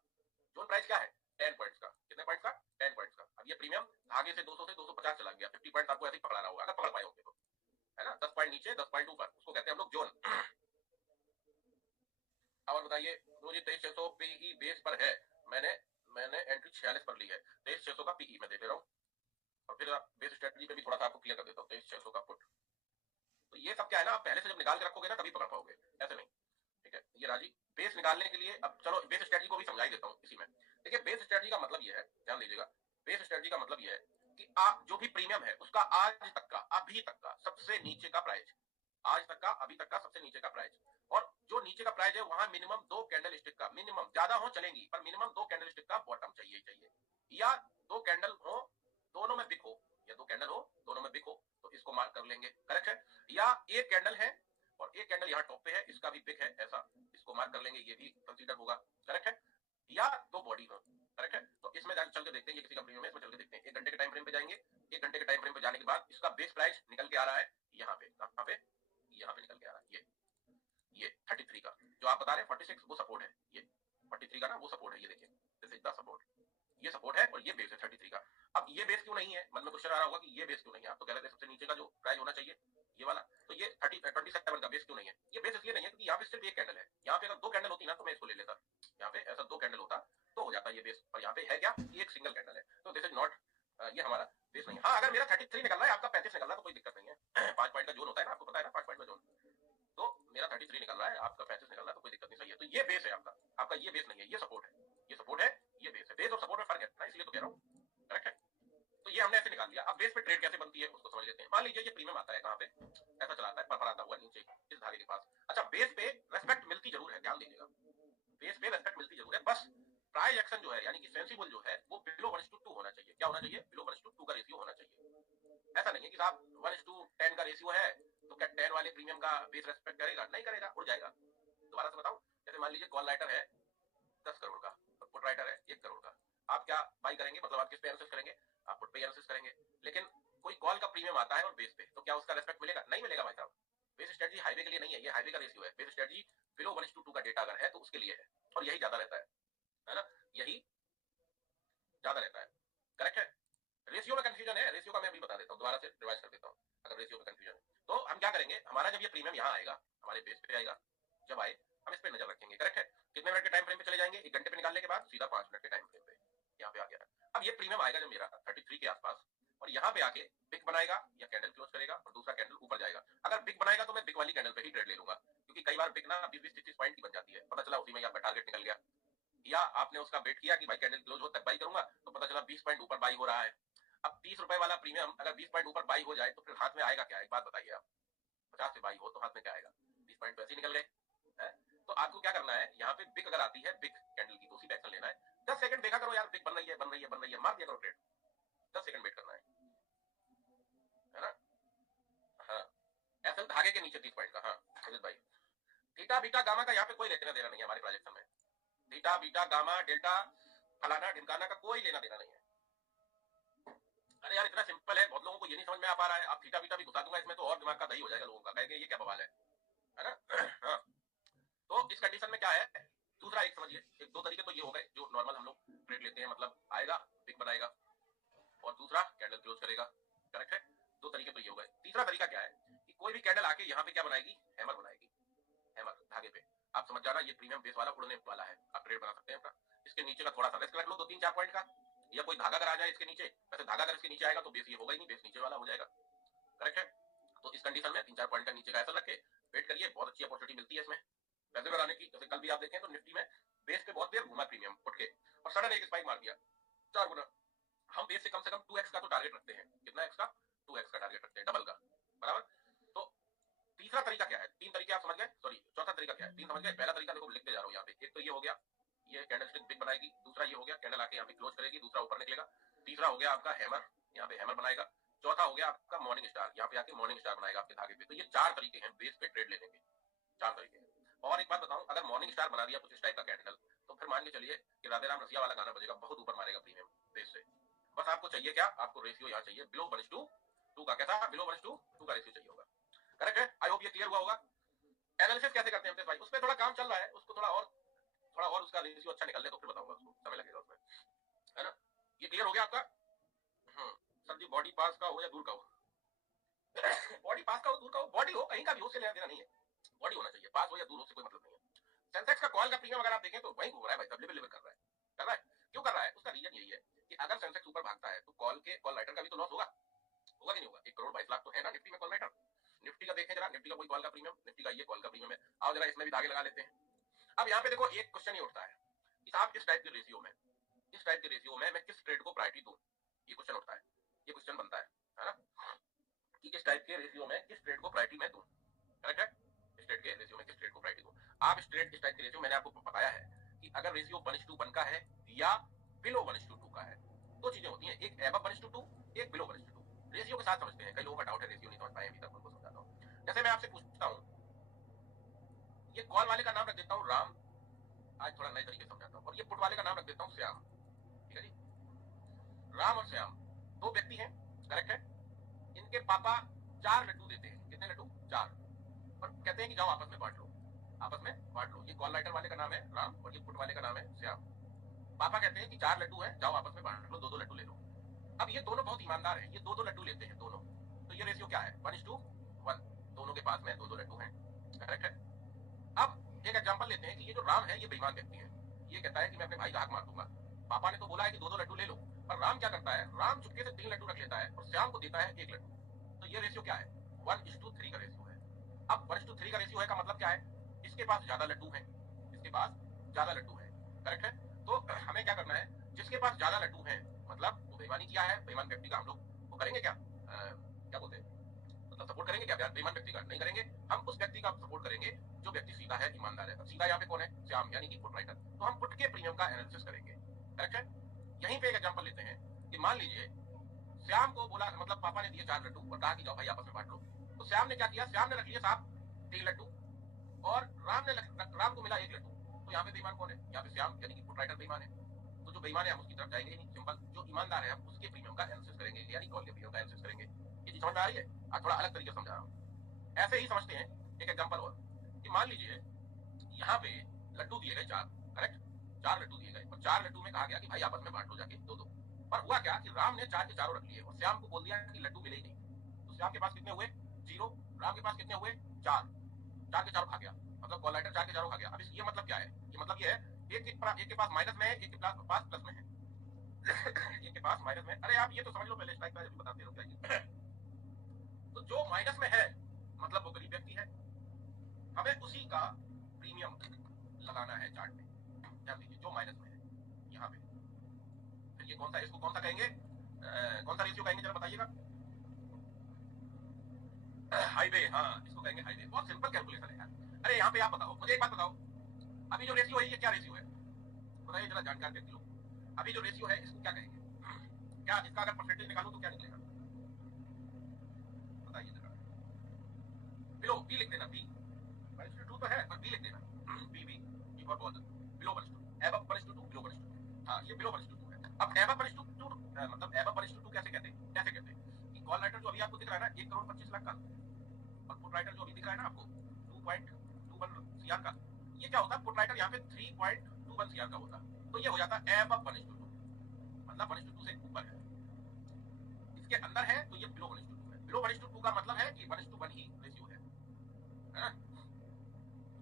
जोन प्राइस क्या है 10 पॉइंट्स का, कितने पॉइंट्स का 10 पॉइंट्स का। अब ये प्रीमियम धागे से 200 से 250 चला गया, 50 पॉइंट आपको ऐसे ही पकड़ा रहा होगा, अगर पकड़ पाए होंगे तो, है ना। 10 पॉइंट नीचे 10 पॉइंट ऊपर, उसको कहते हैं हम लोग जोन। और बताइए मुझे 23,600 पीई बेस पर है, मैंने मैंने एंट्री 46 पर ली है, 23,600 का पीई मैं दे रहा हूँ। और फिर बेस स्ट्रेटजी पे भी थोड़ा सा आपको क्लियर कर देता हूँ, 23,600 का पुट। तो ये सब क्या है ना, आप पहले से जब निकाल के रखोगे ना तभी पकड़ पाओगे, ऐसे नहीं, ठीक है। ये राजी बेस निकालने के लिए, अब चलो बेस स्ट्रेटजी को भी समझा ही देता हूँ इसी में। देखिए बेस स्ट्रेटजी का मतलब ये है, ध्यान दीजिएगा, बेस स्ट्रेटजी का मतलब ये है कि आप जो भी प्रीमियम है उसका आज तक का, अभी तक का सबसे नीचे का प्राइस, आज तक का अभी तक का सबसे नीचे का प्राइस, और जो नीचे का प्राइस है वहां मिनिमम 2 कैंडल स्टिक का, मिनिमम ज्यादा हो चलेंगी पर मिनिमम 2 कैंडल स्टिक का बॉटम चाहिए ही चाहिए, या 2 कैंडल हो दोनों में बिक हो, या 2 कैंडल हो दोनों में बिक हो, तो इसको मार्क कर लेंगे, करेक्ट है। या एक कैंडल है और एक कैंडल यहाँ टॉप पे है, इसका भी बिक है ऐसा, इसको मार्क कर लेंगे, ये भी कंसीडर होगा, करेक्ट है। या 2 बॉडी हो, करेक्ट है। तो इसमें चल के देखते हैं, ये किसी कंपनी में, इसमें चल के देखते हैं। 1 घंटे के टाइम फ्रेम पे जाएंगे, 1 घंटे के टाइम फ्रेम पे जाने के बाद इसका बेस प्राइस निकल के आ रहा है यहाँ पे, कहाँ पे, यहाँ पे निकल के आ रहा है, ये 33 का जो आप बता रहे हैं 46 वो सपोर्ट है, ये 43 का ना वो सपोर्ट है, ये देखिए दिस इज द सपोर्ट, ये सपोर्ट है और ये बेस है 33 का। अब ये बेस क्यों नहीं है, मन में क्वेश्चन आ रहा होगा कि ये बेस क्यों नहीं है, आप तो कह रहे थे सबसे नीचे का जो प्राइस होना चाहिए ये वाला, तो ये 27 का बेस क्यों नहीं है। ये बेस इसलिए नहीं है क्योंकि यहाँ पे सिर्फ एक कैंडल है, यहाँ पे अगर 2 कैंडल होती ना तो मैं इसको ले लेता, यहाँ पे ऐसा 2 कैंडल होता तो हो जाता ये बेस, और यहाँ पे है क्या, ये एक सिंगल कैंडल है, तो दिस इज नॉट, ये हमारा बेस नहीं है। हाँ अगर मेरा 33 निकल रहा है, आपका 35 निकल रहा है तो कोई दिक्कत नहीं है। 5 पॉइंट का जोन होता है ना, आपको पता है ना 5 पॉइंट का जोन, तो मेरा 33 निकल रहा है, आपका 35 निकल रहा है, तो कोई दिक्कत नहीं, सही है। तो ये बेस है आपका, आपका ये बेस नहीं है, ये सपोर्ट है, ये सपोर्ट है, ये बेस है। बेस और सपोर्ट में फर्क है ना, इसलिए तो कह रहा हूँ, करेक्ट है। तो ये हमने ऐसे निकाल लिया। अब बेस पे ट्रेड कैसे बनती है उसको समझ लेते हैं। मान लीजिए ये प्रीमियम आता है कहाँ पे, ऐसा चलाता है परपराता हुआ नीचे इस धागे के पास। अच्छा बेस पे रेस्पेक्ट मिलती जरूर है, ध्यान दीजिएगा, बेस पे रेस्पेक्ट मिलती जरूर है, बस प्राइस एक्शन जो है यानी कि सेंसिबल जो है वो बिलो 1:2 होना चाहिए। क्या होना चाहिए, बिलो 1:2 का रेशियो होना चाहिए। ऐसा नहीं है कि साहब 1:10 का रेशियो है तो क्या 10 वाले प्रीमियम का बेस रेस्पेक्ट करेगा, नहीं करेगा, उड़ जाएगा। दोबारा से बताऊं, जैसे मान लीजिए कॉल राइटर है 10 करोड़ का और पुट राइटर है 1 करोड़ का, आप क्या बाई करेंगे, मतलब आप किस पे एनालिसिस करेंगे, आप पुट पे एनालिसिस करेंगे। लेकिन कोई कॉल का प्रीमियम आता है और बेस पे, तो क्या उसका रेस्पेक्ट मिलेगा, नहीं मिलेगा भाई साहब। बेस स्ट्रेटजी हाईवे के लिए नहीं है, ये हाईवे का रेशियो है। बेस स्ट्रेटजी बिलो 1:2 का डेटा अगर है तो उसके लिए है, और यही ज्यादा रहता है ना, यही ज्यादा रहता है, करेक्ट है। रेशियो में कंफ्यूजन है, रेशियो का मैं अभी बता देता हूँ, दोबारा से रिवाइज कर देता हूँ। अगर रेशियो में कंफ्यूजन है तो हम क्या करेंगे, हमारा जब ये प्रीमियम यहाँ आएगा हमारे बेस पे आएगा, जब आए हम इस पे नजर रखेंगे। करेक्ट है? कितने मिनट के टाइम फ्रेम पे चले जाएंगे? 1 घंटे पे निकालने के बाद सीधा 5 मिनट के टाइम फ्रेम पे यहाँ पे आ गया। अब ये प्रीमियम आएगा जब मेरा 33 के आसपास, और यहाँ पे आके बिग बनाएगा या कैंडल क्लोज करेगा और दूसरा कैंडल ऊपर जाएगा। अगर बिग बनाएगा तो मैं बिग वाली कैंडल पे ही ट्रेड ले लूंगा, क्योंकि कई बार बिग ना 20-30 पॉइंट की बन जाती है, पता चला उसी में आपका टारगेट निकल गया, या आपने उसका वेट किया कि भाई कैंडल क्लोज हो तब बाई करूंगा, तो पता चला 20 पॉइंट ऊपर बाई हो रहा है। अब 30 रुपए वाला प्रीमियम अगर 20 पॉइंट ऊपर बाई हो जाए तो फिर हाथ में आएगा क्या? एक बात बताइए आप, 50 से बाई हो तो हाथ में क्या आएगा? 20 पॉइंट वैसे ही निकल गए। तो आपको क्या करना है, यहाँ पे बिग अगर आती है बिग कैंडल की तो उसी पे एक्शन लेना है। 10 सेकंड देखा करो यार, बिग बन रही है बन रही है बन रही है, मार दिया करो ट्रेड, 10 सेकंड वेट करना है ना। हाँ, एसएल धागे के नीचे 30 पॉइंट का। हाँ सुजीत भाई, थीटा बीटा गामा का यहाँ पे कोई लेना देना नहीं है हमारे प्रोजेक्शन में। थीटा बीटा गामा डेल्टा फलाना ढिमकाना का कोई लेना देना नहीं है। अरे यार इतना सिंपल है, बहुत लोगों को ये नहीं समझ में आ पा रहा है। आप थीटा बीटा भी घुसा दूंगा इसमें तो और दिमाग का दही हो जाएगा लोगों का, कहेंगे ये क्या बवाल है ना। हाँ, तो इस कंडीशन में क्या है, दूसरा एक समझिए, एक दो तरीके तो ये हो गए जो नॉर्मल हम लोग ट्रेड लेते हैं, मतलब आएगा बिग बनाएगा और दूसरा कैंडल क्लोज करेगा। करेक्ट है? दो तरीके तो ये हो गए। तीसरा तरीका क्या है कि कोई भी कैंडल आके यहाँ पे क्या बनाएगी, हैमर बनाएगी, हैमर धागे पे। आप समझ जाना ये प्रीमियम बेस वाला उड़ने वाला है, आप ट्रेड बना सकते हैं अपना। इसके नीचे का थोड़ा सा रिस्क रख लो, 2-3-4 पॉइंट का, या कोई धागा अगर आ जाए इसके नीचे, वैसे धागा अगर इसके नीचे आएगा तो बेस ये होगा ही नहीं, बेस नीचे वाला हो जाएगा। करेक्ट है? तो इस कंडीशन में 3-4 पॉइंट का नीचे का ऐसा रखे, वेट करिए, बहुत अच्छी अपॉर्चुनिटी मिलती है इसमें पैसे बनाने की। जैसे कल भी आप देखें तो निफ्टी में बेस पे बहुत देर घुमा प्रीमियम उठ के और सडन एक स्पाइक मार दिया 4 गुना। हम बेस से कम 2x का तो टारगेट रखते हैं। कितना एक्स का? 2x का टारगेट रखते हैं, डबल का, बराबर। तो तीसरा तरीका क्या है? 3 तरीके आप समझ गए, सॉरी चौथा तरीका क्या है, 3 समझ गए। पहला तरीका देखो लिखते जा रहा हूँ यहाँ पे, एक तो ये हो गया, ये कैंडलस्टिक बिग बनाएगी, दूसरा ये हो गया कैंडल आके यहाँ पे क्लोज करेगी, दूसरा ऊपर निकलेगा, तीसरा हो गया आपका हैमर, यहाँ पे हैमर बनाएगा, चौथा हो गया आपका मॉर्निंग स्टार, यहाँ पे आके मॉर्निंग स्टार बनाएगा आपके धागे पे। तो ये 4 तरीके हैं बेस पे ट्रेड लेने के, 4 तरीके हैं। और एक बात बताऊं, अगर मॉर्निंग स्टार बना दिया कुछ इस टाइप का कैंडल, तो फिर मान के चलिए कि राधे राम रसिया वाला गाना बजेगा, बहुत ऊपर मारेगा प्रीमियम बेस से। बस आपको चाहिए क्या? आपको रेशियो यहाँ चाहिए बिलो 1:2 का। कैसा? बिलो 1:2 का रेशियो चाहिए होगा। करेक्ट है? आई होप ये क्लियर हुआ होगा। एनालिसिस कैसे करते हैं भाई, उसमें थोड़ा काम चल रहा है, उसको थोड़ा और उसका रेशियो अच्छा निकल ले तो फिर बताऊंगा, उसको समय लगेगा उसमें, है ना। ये क्लियर हो गया आपका? सर जी बॉडी पास का हो या दूर का हो, बॉडी पास का हो दूर का हो, बॉडी हो कहीं का भी हो, उससे लेना देना नहीं है, बॉडी होना चाहिए, पास हो या दूर हो से कोई मतलब नहीं है। सेंसेक्स का कॉल का प्रीमियम अगर आप देखें तो वही घूम रहा है भाई, तब लेवल कर रहा है, कर रहा है। क्यों कर रहा है? उसका रीजन यही है कि अगर सेंसेक्स ऊपर भागता है तो कॉल राइटर का भी तो लॉस होगा, होगा कि नहीं होगा? 1 करोड़ 22 लाख तो है ना निफ्टी में कॉल राइटर। निफ्टी का देखें जरा, निफ्टी का कोई कॉल का प्रीमियम, निफ्टी का ये कॉल का प्रीमियम है। आओ जरा इसमें भी धागे लगा लेते हैं। अब यहाँ पे देखो एक क्वेश्चन ही उठता है कि साहब इस टाइप के रेशियो में, इस टाइप के रेशियो में मैं किस ट्रेड को प्रायोरिटी दूं, ये क्वेश्चन उठता है, ये क्वेश्चन बनता है ना, कि इस टाइप के रेशियो में किस ट्रेड को प्रायोरिटी मैं दूं। करेक्ट है? इस ट्रेड के रेशियो में किस ट्रेड को प्रायोरिटी दूं। आप इस टाइप के रेशियो मैंने आपको बताया है कि अगर रेशियो 1:1 का है या बिलो 1:2 का है, दो चीजें होती हैं, एक एबव 1:2, एक बिलो 1:2। रेशियो के साथ समझते हैं, कई लोगों का डाउट है, रेशियो नहीं समझ पाए अभी तक, उनको समझाता हूं। जैसे मैं आपसे पूछता हूं, ये कॉल वाले का नाम रख देता हूं राम, आज थोड़ा नए तरीके से समझाता हूं, और ये पुट वाले का नाम रख देता हूं श्याम। ठीक है जी? राम और श्याम दो व्यक्ति हैं, करेक्ट है? इनके पापा 4 लड्डू देते हैं। कितने लड्डू? 4। और कहते हैं कि जाओ आपस में बांट लो, आपस में बांट लो। ये कॉल राइटर वाले का नाम है राम और ये पुट वाले का नाम है श्याम। पापा कहते हैं कि 4 लड्डू हैं, जाओ आपस में बांट लो, 2-2 लड्डू ले लो। अब ये दोनों बहुत ईमानदार हैं, ये 2-2 लड्डू लेते हैं दोनों, तो ये रेशियो क्या है? 1:1। दोनों के पास में 2-2 लड्डू हैं। करेक्ट है? अब एक एग्जांपल लेते हैं कि ये जो राम है ये बेईमान व्यक्ति है, ये कहता है कि मैं अपने भाई का हक मार दूंगा। पापा ने तो बोला है कि 2-2 लड्डू ले लो, पर राम क्या करता है? राम चुपके से 3 लड्डू रख लेता है और श्याम को देता है 1 लड्डू। तो ये रेशियो क्या है? 1:3 का रेशियो है। अब 1:3 का रेशियो है का मतलब क्या है? इसके पास ज्यादा लड्डू हैं, इसके पास ज्यादा लड्डू हैं। करेक्ट है? तो हमें क्या करना है, जिसके पास ज्यादा लड्डू हैं मतलब वो बेईमानी किया है, बेईमान व्यक्ति का हम लोग वो करेंगे क्या, क्या बोलते हैं, मतलब सपोर्ट करेंगे क्या? बेईमान व्यक्ति का नहीं करेंगे, हम उस व्यक्ति का सपोर्ट करेंगे जो व्यक्ति सीधा है, ईमानदार है। सीधा यहाँ पे कौन है? श्याम, यानी कि पुट राइटर। तो हम पुट के प्रीमियम का एनालिसिस करेंगे। करेक्ट है? यहीं पे एक एग्जांपल लेते हैं कि मान लीजिए श्याम को बोला, मतलब पापा ने दिए 4 लड्डू और कहा कि जाओ भाई आपस में बांट लो। तो श्याम ने क्या किया? श्याम ने रख लिया साहब 3 लड्डू और राम को मिला 1 लड्डू। तो यहाँ पे बेईमान कौन है? यहाँ पे श्याम, यानी कि पुट राइटर बेईमान है। तो जो बेईमान है हम उसकी तरफ जाएंगे नहीं, सिंपल। जो ईमानदार है हम उसके प्रीमियम का एनालिसिस करेंगे, यानी कॉल के प्रीमियम का एनालिसिस करेंगे। ये चीज समझ में आ रही है? आज थोड़ा अलग तरीके से समझा रहा हूँ। ऐसे ही समझते हैं एक एग्जांपल और, कि मान लीजिए यहाँ पे लड्डू दिए गए 4, करेक्ट? 4 लड्डू दिए गए और 4 लड्डू में कहा गया कि भाई आपस में बांट लो जाके 2-2। पर हुआ क्या कि राम ने 4 के चारों रख लिए और श्याम को बोल दिया कि लड्डू मिले ही नहीं। तो श्याम के पास कितने हुए? 0। राम के पास कितने हुए? 4। चार के चारों खा गया, मतलब कॉल राइटर चार के चारों खा गया। अब ये मतलब क्या है? ये मतलब ये है एक के पास माइनस में है, एक के पास प्लस में है। एक के पास माइनस में, अरे आप ये तो समझ लो पहले, स्ट्राइक प्राइस अभी बताते रहो क्या। तो जो माइनस में है मतलब वो गरीब व्यक्ति है, हमें उसी का प्रीमियम लगाना है चार्ट में। ध्यान दीजिए, जो माइनस में है यहाँ पे, फिर ये कौन सा, इसको कौन सा कहेंगे, कौन सा रेशियो कहेंगे जरा बताइएगा। हाईवे, हाँ इसको कहेंगे हाईवे। बहुत सिंपल कैलकुलेशन है यार। अरे यहाँ पे आप बताओ, मुझे एक बात बताओ, अभी जो रेशियो है ये क्या रेशियो है बताइए जरा, जानकार व्यक्ति लोग। अभी जो रेशियो है इसको क्या कहेंगे? क्या इसका अगर परसेंटेज निकालूं तो क्या निकलेगा बताइए जरा। बिलो बी लिख देना, बी 1:2 तो है पर बी लिख देना, B B B for ball, below 1:2, above 1:2, below 1:2। हाँ ये बिलो 1:2 है। अब एबव 1:2 मतलब एबव 1:2 कैसे कहते हैं, कैसे कहते हैं कि कॉल राइटर जो अभी आपको दिख रहा है ना 1,25,00,000 का, और पुट राइटर जो अभी दिख रहा है ना आपको 2.21 सीआर का, ये क्या होता है, पुट राइटर यहाँ पे 3.21 सीआर का होता, तो ये हो जाता है एबव 1:2, मतलब 1:2 से ऊपर है। इसके अंदर है तो ये बिलो 1:2 है। बिलो 1:2 का मतलब है कि 1:1 ही रेशियो है ना।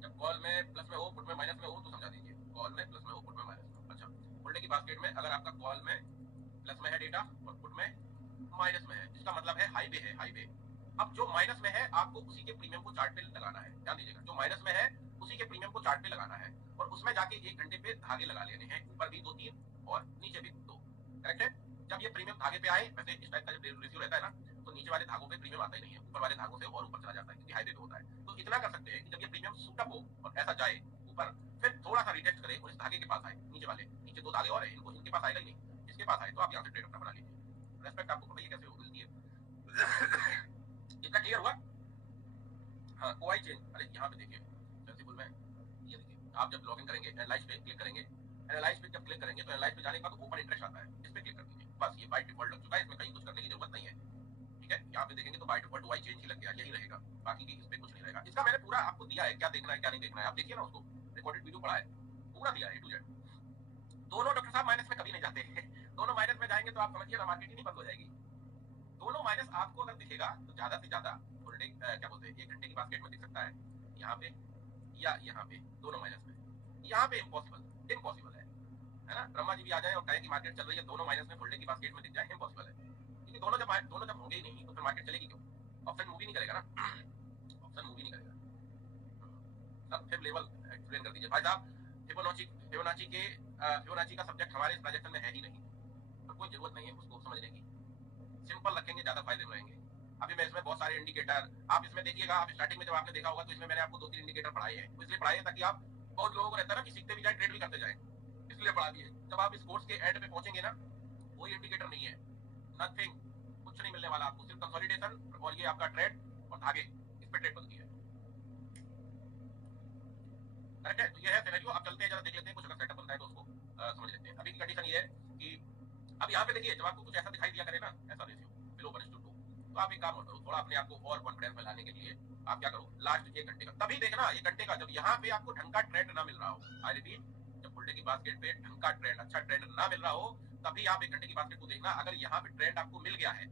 जब कॉल में प्लस में हो पुट में माइनस में हो तो समझा दीजिए, कॉल में प्लस में हो पुट में माइनस में। अच्छा, होल्डर की बास्केट में अगर आपका कॉल में प्लस में है डेटा और पुट में माइनस में है, इसका मतलब है हाईवे है, हाईवे। अब जो माइनस में है आपको उसी के प्रीमियम को चार्ट पे लगाना है। ध्यान दीजिएगा, जो माइनस में है उसी के प्रीमियम को चार्ट पे लगाना है और उसमें जाके 1 घंटे पे धागे लगा लेने हैं, ऊपर भी 2-3 और नीचे भी 2। करेक्ट है? जब ये प्रीमियम धागे पे आए, वैसे इस टाइप का जब रेशियो रहता है ना तो नीचे वाले धागों पे प्रीमियम आता ही नहीं है, ऊपर वाले धागों से और ऊपर चला जाता है क्योंकि हाईवे पे होता है। तो इतना कर सकते हैं कि जब ये प्रीमियम सूटअप हो और ऐसा जाए ऊपर, फिर थोड़ा सा रिटेस्ट करे और इस धागे के पास आए, नीचे वाले, नीचे 2 धागे और है, इनको इनके पास आएगा ही नहीं, इसके पास आए तो आप यहाँ से ट्रेड अपना बना लीजिए। रेस्पेक्ट आपको पता ही कैसे मिलती है। इतना क्लियर हुआ? हाँ, कोई चेंज, अरे यहाँ पे देखिए सेंसिबल में, ये देखिए आप जब लॉगिन करेंगे एनालाइज पे क्लिक करेंगे, एनालाइज पे जब क्लिक करेंगे तो एनालाइज पे जाने के बाद ओपन इंटरेस्ट आता है, इस पे क्लिक कर दीजिए, बस ये बाय डिफॉल्ट लग चुका है, इसमें कहीं कुछ करने की जरूरत नहीं है। ठीक है, यहाँ पे देखेंगे तो बाय डिफॉल्ट वाई चेंज ही लग गया, यही रहेगा, बाकी की इस पे कुछ नहीं रहेगा। इसका मैंने पूरा आपको दिया है, क्या देखना है क्या नहीं देखना है, आप देखिए ना उसको, रिकॉर्डेड वीडियो पड़ा है, पूरा दिया है A to Z। दोनों डॉक्टर साहब माइनस में कभी नहीं जाते दोनों माइनस में जाएंगे तो आप समझिए ना मार्केट ही नहीं बंद हो जाएगी। दोनों माइनस आपको अगर दिखेगा तो ज्यादा से ज्यादा होल्डिंग क्या बोलते हैं 1 घंटे की बास्केट में दिख सकता है, यहाँ पे या यहाँ पे, दोनों माइनस में। यहाँ पे इम्पॉसिबल, इम्पॉसिबल है ना। ब्रह्मा जी भी आ जाए और कहें कि मार्केट चल रही है, दोनों माइनस में होल्डिंग की बास्केट में दिख जाए, इम्पॉसिबल है, क्योंकि दोनों जब होंगे ही नहीं तो फिर मार्केट चलेगी क्यों? ऑप्शन मूव ही नहीं करेगा ना, ऑप्शन मूव ही नहीं करेगा। सब फिर लेवल एक्सप्लेन कर दीजिए भाई साहब। फिबोनाची का सब्जेक्ट हमारे इस प्रोजेक्शन में है ही नहीं, तो कोई जरूरत नहीं है उसको समझने की, सिंपल रखेंगे ज्यादा फायदे रहेंगे। अभी मैं इसमें बहुत सारे इंडिकेटर, आप इसमें देखिएगा, आप स्टार्टिंग में जब आपने देखा होगा तो इसमें मैंने आपको 2-3 इंडिकेटर पढ़ाए हैं, तो इसलिए पढ़ाए हैं ताकि आप, बहुत लोगों को रहता है ना कि सीखते भी जाए ट्रेड भी करते जाए, इसलिए पढ़ा दिए। जब आप इस कोर्स के एंड पे पहुंचेंगे ना, कोई इंडिकेटर नहीं है, नथिंग, कुछ नहीं मिलने वाला आपको, सिर्फ कंसोलिडेशन और ये आपका ट्रेड और धागे, इस पे ट्रेड बनती है। करेक्ट है? तो ये है सिनेरियो। अब चलते हैं जरा देख लेते हैं कुछ, अगर सेटअप बनता है तो उसको समझ लेते हैं। अभी की कंडीशन ये है कि अब यहाँ पे देखिए जब आपको कुछ ऐसा दिखाई दिया करे ना, ऐसा रेशियो बिलो 1:2, तो आप एक काम करो, थोड़ा अपने आप को और कॉन्फिडेंस में लाने के लिए आप क्या करो, लास्ट 1 घंटे का तभी देखना, 1 घंटे का जब यहाँ पे आपको ढंग का ट्रेंड ना मिल रहा हो, आई रिपीट, जब बुल्टे की बास्केट पे ढंग का ट्रेंड, अच्छा ट्रेंड ना मिल रहा हो, तभी आप 1 घंटे की बास्केट को देखना। अगर यहाँ पे ट्रेंड आपको मिल गया है,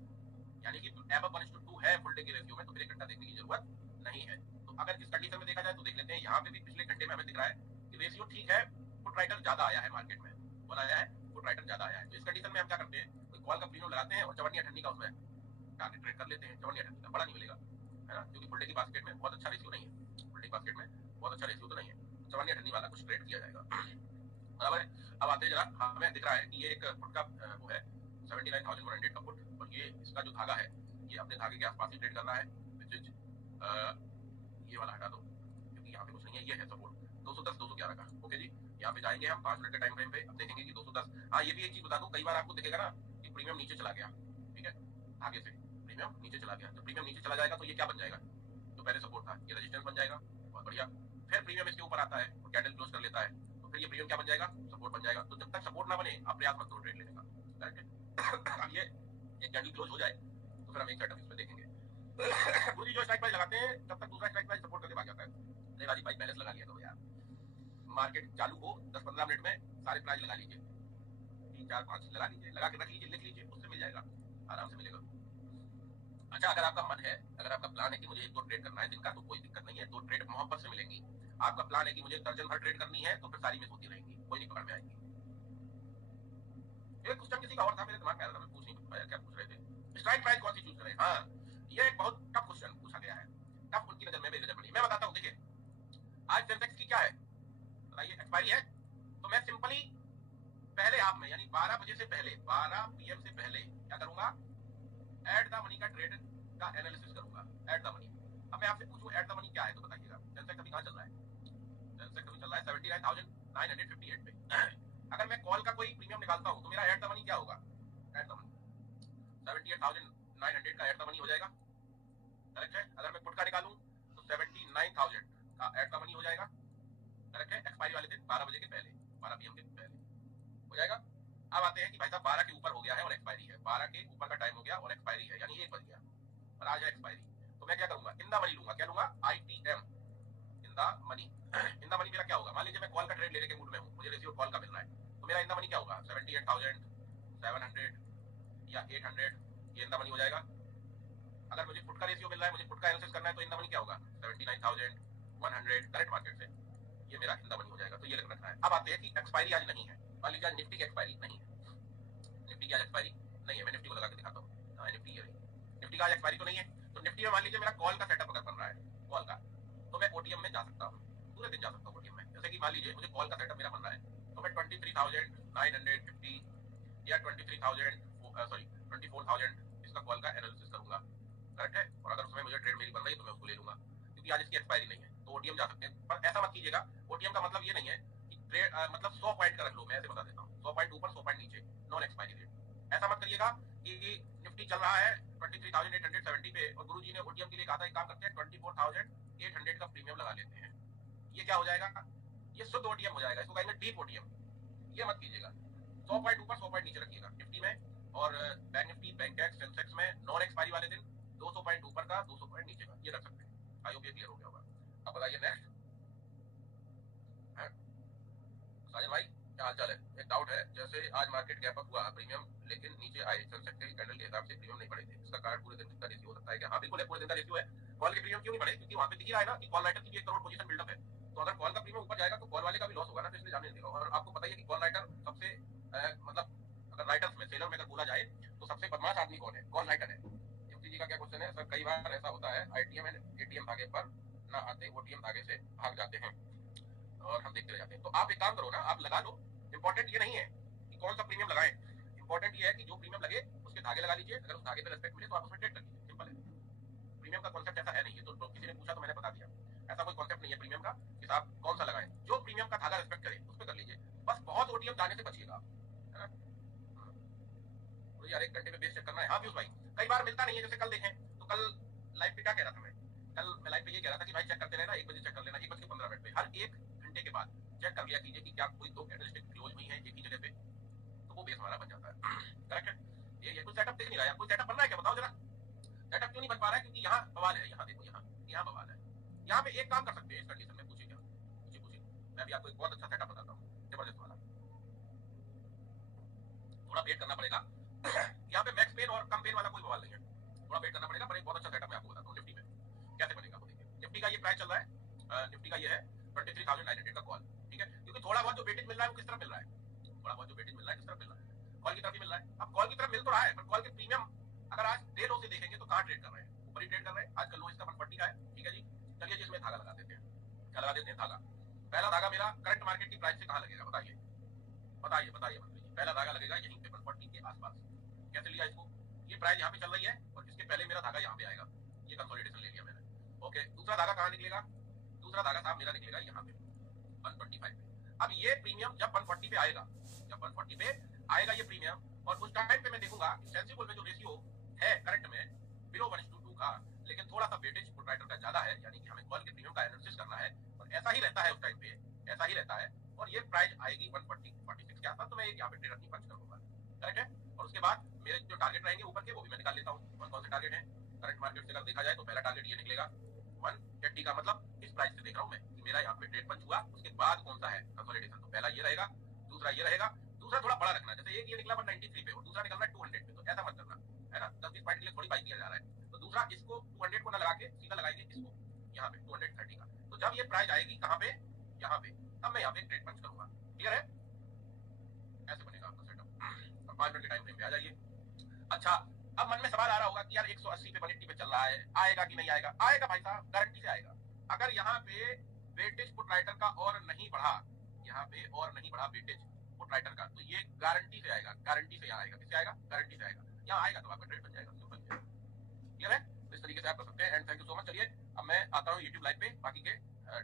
यानी कि एबव 1:2 है फुल डे के रेशियो में, तो फिर 1 घंटा देखने की जरूरत नहीं है। तो अगर इस कंडीशन में देखा जाए तो देख लेते हैं, यहाँ पे भी पिछले घंटे में हमें दिख रहा है कि रेशियो ठीक है, पुट राइटर ज्यादा आया है मार्केट में, कौन आया है, पुट राइटर ज्यादा आया है। तो इस कंडीशन में हम क्या करते हैं, कोई कॉल का प्रीमियम लगाते हैं और 54 का उसमें टारगेट ट्रेड कर लेते हैं। 54 का बड़ा नहीं मिलेगा है ना, क्योंकि फुल डे की बास्केट में बहुत अच्छा रेशियो नहीं है, फुल डे की बास्केट में बहुत अच्छा रेशियो तो नहीं है, 54 वाला कुछ ट्रेड किया जाएगा। बराबर है? अब आते हैं जरा, हमें दिख रहा है कि ये एक पुट का वो है 79,100 का पुट, और ये इसका जो धागा है ये अपने धागे के आसपास ही ट्रेड कर रहा है, विच इज ये वाला हटा दो क्योंकि यहाँ पे कुछ नहीं है, ये है सपोर्ट 210 211 का। ओके जी, यहाँ पे जाएंगे हम 5 मिनट के टाइम फ्रेम पे, अब देखेंगे कि 210। हाँ ये भी एक चीज बता दूं, कई बार आपको दिखेगा ना कि प्रीमियम नीचे चला गया, ठीक है, धागे से प्रीमियम नीचे चला गया। जब प्रीमियम नीचे चला जाएगा तो ये क्या बन जाएगा, जो पहले सपोर्ट था ये रेजिस्टेंस बन जाएगा, बहुत बढ़िया। फिर प्रीमियम इसके ऊपर आता है और कैंडल क्लोज कर लेता है, तो फिर ये प्रीमियम क्या बन जाएगा, सपोर्ट बन जाएगा। तो जब तक सपोर्ट ना बने आप प्रयास मत करो ट्रेड लेने का, करेक्ट है? अब ये एक कैंडल क्लोज हो जाए तो फिर हम एक सेटअप इसमें देखेंगे। गुरुजी जो स्ट्राइक प्राइस लगाते हैं तब तक दूसरा स्ट्राइक प्राइस सपोर्ट करके भाग जाता है। अरे राजीव भाई बैलेंस लगा लिया करो यार, मार्केट चालू हो 10-15 मिनट में सारे प्राइस लगा लीजिए, 3-4-5 लगा लीजिए, लगा के रख लीजिए, लिख लीजिए, उससे मिल जाएगा, आराम से मिलेगा। अच्छा, अगर आपका मन है, अगर आपका प्लान है कि मुझे 1-2 ट्रेड करना है दिन का, तो कोई दिक्कत नहीं है, 2 ट्रेड मोहब्बत से मिलेंगी। आपका प्लान है कि मुझे दर्जन भर ट्रेड करनी है, तो फिर सारी मिस होती रहेंगी, कोई नहीं पकड़ में आएगी। एक क्वेश्चन किसी का और था, मेरे दिमाग में आ रहा था, मैं पूछ नहीं पाया, क्या पूछ रहे थे? स्ट्राइक प्राइस कौन सी चूज करें? हाँ, ये एक बहुत टफ क्वेश्चन पूछा गया है। टफ उनकी नजर में, मेरी नजर में नहीं। मैं बताता हूँ, देखिए आज सेंसेक्स की क्या है बताइए, एक्सपायरी है, तो मैं सिंपली पहले हाफ में, यानी 12 बजे से पहले, 12 पीएम से पहले क्या करूंगा? एट द मनी का ट्रेड का एनालिसिस करूंगा। At the money. अब मैं आपसे पूछूं एट द मनी क्या है, तो बताइएगा। सेंसेक्स अभी कहां चल रहा है? सेंसेक्स अभी चल रहा है 79,958 पे। अगर मैं कॉल का कोई प्रीमियम निकालता हूं, तो मेरा एट द मनी क्या होगा? एट द मनी 78,900 का एट द मनी हो जाएगा, करेक्ट है। अगर मैं पुट का निकालूं तो 79,000 का एट द मनी हो जाएगा, करेक्ट है। एक्सपायरी वाले दिन 12 बजे के पहले, 12 पीएम के पहले हो जाएगा। अब आते हैं कि भाई साहब 12 के ऊपर हो गया है और एक्सपायरी है, 12 के ऊपर का टाइम हो गया और एक्सपायरी है, यानी 1 बज गया और आज है एक्सपायरी। तो मैं क्या करूंगा? इन द मनी लूंगा। क्या लूंगा? ITM, in the money. In the money मेरा क्या होगा? मान लीजिए मैं कॉल का ट्रेड लेने के मूड में हूं, मुझे रेशियो कॉल का मिल रहा है, तो मेरा इन द मनी क्या होगा? 78,700 या 800, ये इन द मनी हो जाएगा। अगर मुझे पुट का रेशियो मिल रहा है, मुझे पुट का एनालिसिस करना है, तो इन द मनी क्या होगा? 79,100 करेक्ट मार्केट से, ये मेरा इन द मनी हो जाएगा। तो ये रखना है। अब आते हैं कि एक्सपायरी आज नहीं है। मान लीजिए आज निफ्टी की एक्सपायरी नहीं है, निफ्टी की आज एक्सपायरी नहीं है। मैं निफ्टी को लगा के दिखाता हूँ। हाँ, निफ्टी है, निफ्टी का आज एक्सपायरी तो नहीं है। तो निफ्टी में मान लीजिए मेरा कॉल का सेटअप अगर बन रहा है, कॉल का, तो मैं ओटीएम में जा सकता हूँ, पूरे दिन जा सकता हूँ ओटीएम में। जैसे कि मान लीजिए मुझे कॉल का सेटअप मेरा बन रहा है, तो मैं 23,950 या 24,000 इसका कॉल का एनालिसिस करूंगा, करेक्ट है। और अगर उसमें मुझे ट्रेड मेरी बन रही है तो मैं उसको ले लूंगा, क्योंकि आज इसकी एक्सपायरी नहीं है, तो ओटीएम जा सकते हैं। पर ऐसा मत कीजिएगा, ओटीएम का मतलब ये नहीं है कि ट्रेड मतलब 100 पॉइंट का रख लो। मैं ऐसे बता देता हूँ, 100 पॉइंट ऊपर 100 पॉइंट नीचे, नॉन एक्सपायरी रेट। ऐसा मत करिएगा कि निफ्टी चल रहा है 23,870 पे और गुरुजी ने ओटीएम के लिए कहा था, एक काम करते हैं 24,800 का प्रीमियम लगा लेते हैं। ये क्या हो जाएगा? ये शुद्ध ओटीएम हो जाएगा, इसको कहेंगे डीप ओटीएम। ये मत कीजिएगा। 100 पॉइंट ऊपर 100 पॉइंट नीचे रखिएगा निफ्टी में, और bank Nifty, bank tax, Sensex में नॉन एक्सपायरी वाले दिन 200 पॉइंट ऊपर का 200 पॉइंट नीचे का, ये रख सकते हैं। आई होप ये क्लियर हो गया होगा। अब बताइए नेक्स्ट। साजन भाई क्या हाल चाल है? एक डाउट है, जैसे आज मार्केट गैप अप हुआ प्रीमियम, लेकिन नीचे आए सेंसेक्स के कैंडल के हिसाब से प्रीमियम नहीं बढ़े थे, इसका कारण पूरे दिन का रेशियो हो सकता है क्या? हाँ बिल्कुल है, पूरे दिन का रेशियो है। कॉल के प्रीमियम क्यों नहीं बढ़े? क्योंकि वहां पे दिख रहा है ना कि कॉल राइटर की भी 1 करोड़ पोजीशन बिल्डअप है। तो अगर कॉल का प्रीमियम ऊपर जाएगा तो कॉल वाले का भी लॉस होगा ना, तो इसलिए जाने नहीं देगा। और आपको पता ही है कि कॉल राइटर सबसे मतलब अगर राइटर्स में, सेलर में अगर बोला जाए तो सबसे बदमाश आदमी कौन है? कॉल राइटर है। युक्ति जी का क्या क्वेश्चन है? सर कई बार ऐसा होता है आईटीएम एंड एटीएम धागे पर ना आते, ओटीएम धागे से भाग जाते हैं और हम देखते रह जाते हैं। तो आप एक काम करो ना, आप लगा लो। इंपॉर्टेंट ये नहीं है कि कौन सा प्रीमियम लगाएं, इंपॉर्टेंट ये है कि जो प्रीमियम लगे उसके धागे लगा लीजिए। अगर उस धागे पे रेस्पेक्ट मिले तो आप उसमें ट्रेड कर लीजिए, सिंपल है। प्रीमियम का कॉन्सेप्ट ऐसा है नहीं है, तो किसी ने पूछा तो मैंने बता दिया, ऐसा कोई कॉन्सेप्ट नहीं है प्रीमियम का कि आप कौन सा लगाएं। जो प्रीमियम का धागा रेस्पेक्ट करे उस पर कर लीजिए, बस बहुत ओटीएम जाने से बचिएगा, है ना। तो यार 1 घंटे में बेस चेक करना है। हाँ पीयूष भाई, कई बार मिलता नहीं है। जैसे कल देखें तो कल लाइव पे क्या कह रहा था मैं? कल मैं लाइव पे ये कह रहा था कि भाई चेक करते रहना, 1 बजे चेक कर लेना, 1:15 पे, हर 1 घंटे के बाद चेक कर लिया कीजिए कि क्या कोई 2 कैंडलस्टिक क्लोज हुई है एक ही जगह पे, तो वो बेस हमारा बन जाता है, करेक्ट है। ये कोई सेटअप दिख नहीं रहा है, कोई सेटअप बन रहा है क्या? बताओ जरा। सेटअप क्यों नहीं बन पा रहा है? क्योंकि यहाँ बवाल है, यहाँ देखो, यहाँ बवाल है। यहाँ पे एक काम कर सकते हैं इस कंडीशन में, पूछिए क्या? पूछिए। मैं अभी आपको एक बहुत अच्छा सेटअप बताता हूँ, जबरदस्त वाला। थोड़ा वेट करना पड़ेगा। यहाँ पे मैक्स पेन और कम पेन वाला कोई बवाल नहीं है, थोड़ा वेट करना पड़ेगा। पर एक बहुत अच्छा सेटअप मैं आपको बताता हूँ निफ्टी में कैसे बनेगा वो देखिए। निफ्टी का ये प्राइस चल रहा है, निफ्टी का ये है 23,900 का कॉल, ठीक है। क्योंकि थोड़ा बहुत जो वेटेज मिल रहा है वो किस तरफ मिल रहा है? थोड़ा बहुत जो वेटेज मिल रहा है किस तरफ मिल रहा है? कॉल की तरफ ही मिल रहा है। अब कॉल की तरफ मिल तो रहा है, पर कॉल के प्रीमियम अगर आज डे लो से देखेंगे तो कहाँ ट्रेड कर रहे हैं? ऊपर ही ट्रेड कर रहे हैं। आज का लो इसका 140 का है, ठीक है जी। चलिए जी इसमें धागा लगा देते हैं। क्या लगा देते हैं? धागा। पहला धागा मेरा करंट मार्केट की प्राइस से कहाँ लगेगा? बताइए बताइए बताइए बताइए। पहला धागा लगेगा यहीं पे 140 के आसपास। कैसे लिया इसको? ये प्राइस यहाँ पे चल रही है और इसके पहले मेरा धागा यहाँ पे आएगा, ये कंसोलिडेशन ले लिया मैंने। ओके, दूसरा धागा कहाँ निकलेगा? दूसरा धागा साहब मेरा निकलेगा यहाँ पे 125 पे। अब ये प्रीमियम जब 140 पे आएगा, जब 140 पे आएगा ये प्रीमियम, और उस टाइम पे मैं देखूंगा कि सेंसिबल में जो रेशियो है करंट में बिलो 1:2 का, लेकिन थोड़ा सा वेटेज प्रोप्राइटर का ज्यादा है, यानी कि हमें कॉल के प्रीमियम का एनालिसिस करना है। और ऐसा ही रहता है उस टाइम पे, ऐसा ही रहता है। और ये प्राइस आएगी 146 के आसपास, तो मैं यहाँ पे ट्रेड अपनी पंच कर दूंगा, करेक्ट है। और उसके बाद मेरे जो टारगेट रहेंगे ऊपर के वो भी मैं निकाल लेता हूँ। कौन कौन से टारगेट है करंट मार्केट से अगर देखा जाए तो पहला टारगेट ये निकलेगा 180 का, मतलब इस प्राइस से देख रहा हूँ मैं कि मेरा यहाँ पे ट्रेड पंच हुआ। उसके बाद कौन सा है कंसोलिडेशन, तो पहला ये रहेगा, दूसरा ये रहेगा। दूसरा थोड़ा बड़ा रखना, जैसे एक ये निकला 193 पे और दूसरा निकलना है 200 पे, तो ऐसा मत करना, है ना। 10-20 पॉइंट के लिए थोड़ी बाई किया जा रहा है। तो दूसरा दूसरा इसको 200 को ना लगा के सीधा लगाएंगे इसको यहाँ पे 230 का। तो जब ये प्राइस आएगी कहाँ पे, यहाँ पे, तब मैं यहाँ पे ट्रेड पंच करूंगा। क्लियर है? ऐसे बनेगा आपका सेटअप। अब 5 मिनट के टाइम फ्रेम पे आ जाइए। अच्छा, अब मन में सवाल आ रहा होगा कि यार 180 पे 180 पे चल रहा है, आएगा कि नहीं आएगा? आएगा भाई साहब, गारंटी से आएगा। अगर यहाँ पे वेटेज पुट राइटर का और नहीं बढ़ा, यहाँ पे और नहीं बढ़ा वेटेज पुट राइटर का, तो ये गारंटी से आएगा, गारंटी से यहाँ आएगा। किससे आएगा? गारंटी से आएगा। यहाँ आएगा तो आपका ट्रेड बन जाएगा। सिंपल है। क्लियर है? इस तरीके से आप कर सकते हैं। And thank you so much. चलिए अब मैं आता हूँ यूट्यूब लाइव पे, बाकी के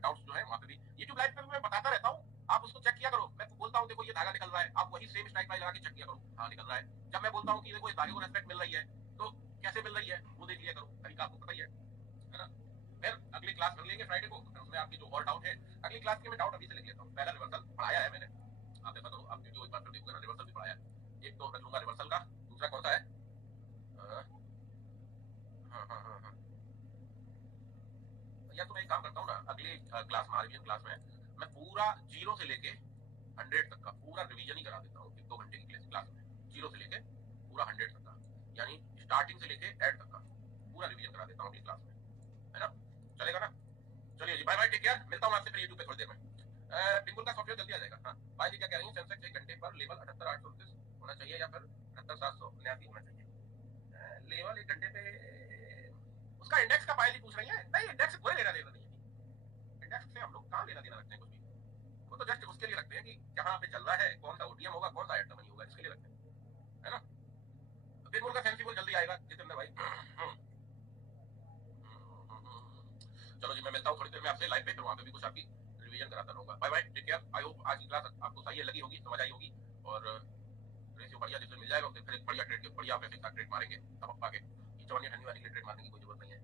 डाउट्स जो है वहां पे भी यूट्यूब लाइव पे मैं बताता रहता हूँ, आप उसको चेक किया करो। मैं बोलता हूँ देखो ये धागा निकल रहा है, आप वही सेम स्ट्राइक प्राइस लगा के चेक किया करो, हाँ निकल रहा है। जब मैं बोलता हूँ कि देखो इस धागे को रेस्पेक्ट मिल रही है, तो कैसे मिल रही है वो देख लिया करो, तरीका आपको पता ही है ना। फिर अगली क्लास कर लेंगे फ्राइडे को, उसमें आपकी जो और डाउट है अगली क्लास के मैं डाउट अभी से लिख लेता हूँ। पहला रिवर्सल पढ़ाया है मैंने, आप ऐसा करो, आप वीडियो एक बार देखोगे ना, रिवर्सल भी पढ़ाया है। एक तो रख लूंगा रिवर्सल का, दूसरा कौन सा है, हाँ हाँ हाँ हाँ, या तो मैं एक काम करता हूँ ना, अगली क्लास में, आरबीएन क्लास में मैं पूरा 0 से लेके 100 तक का पूरा रिवीजन ही करा देता हूँ 1-2 घंटे की क्लास में, 0 से लेके पूरा 100 तक का, यानी स्टार्टिंग से लेके एंड तक का पूरा रिवीजन करा देता हूँ अगली क्लास में, है ना? चलेगा ना? चलिए जी, बाय बाय, टेक केयर। मिलता हूँ आपसे फिर यूट्यूब पे थोड़ी देर में। बिल्कुल का सॉफ्टवेयर जल्दी आ जाएगा। हाँ भाई जी क्या कह रही है, सेंसेक्स 1 घंटे पर लेवल 78,829 होना चाहिए या फिर 78,789 होना चाहिए? लेवल 1 घंटे पे उसका इंडेक्स का पायल ही पूछ रही है? नहीं, इंडेक्स कोई लेना देना नहीं है, इंडेक्स से हम लोग कहाँ लेना देना रखते हैं कुछ भी। वो तो जस्ट उसके लिए रखते हैं कि कहाँ पे चल रहा है, कौन सा ओटीएम होगा, कौन सा एट द मनी होगा, इसके लिए रखते हैं, है ना? बिल्कुल का सेंसिबल जल्दी आएगा जितेंद्र भाई। चलो जी, मैं मिलता हूँ थोड़ी देर में आपसे लाइव पे, फिर वहां पे भी कुछ आपकी रिवीजन कराता रहूंगा। Bye bye, take care. I hope आज की क्लास आपको सही लगी होगी, समझ आई होगी, और रेशियो बढ़िया जिससे मिल जाएगा फिर एक बढ़िया ट्रेड, बढ़िया पैसे का ट्रेड मारेंगे तब आगे। चौनी ठंडी वाली के लिए ट्रेड मारने की कोई जरूरत नहीं है।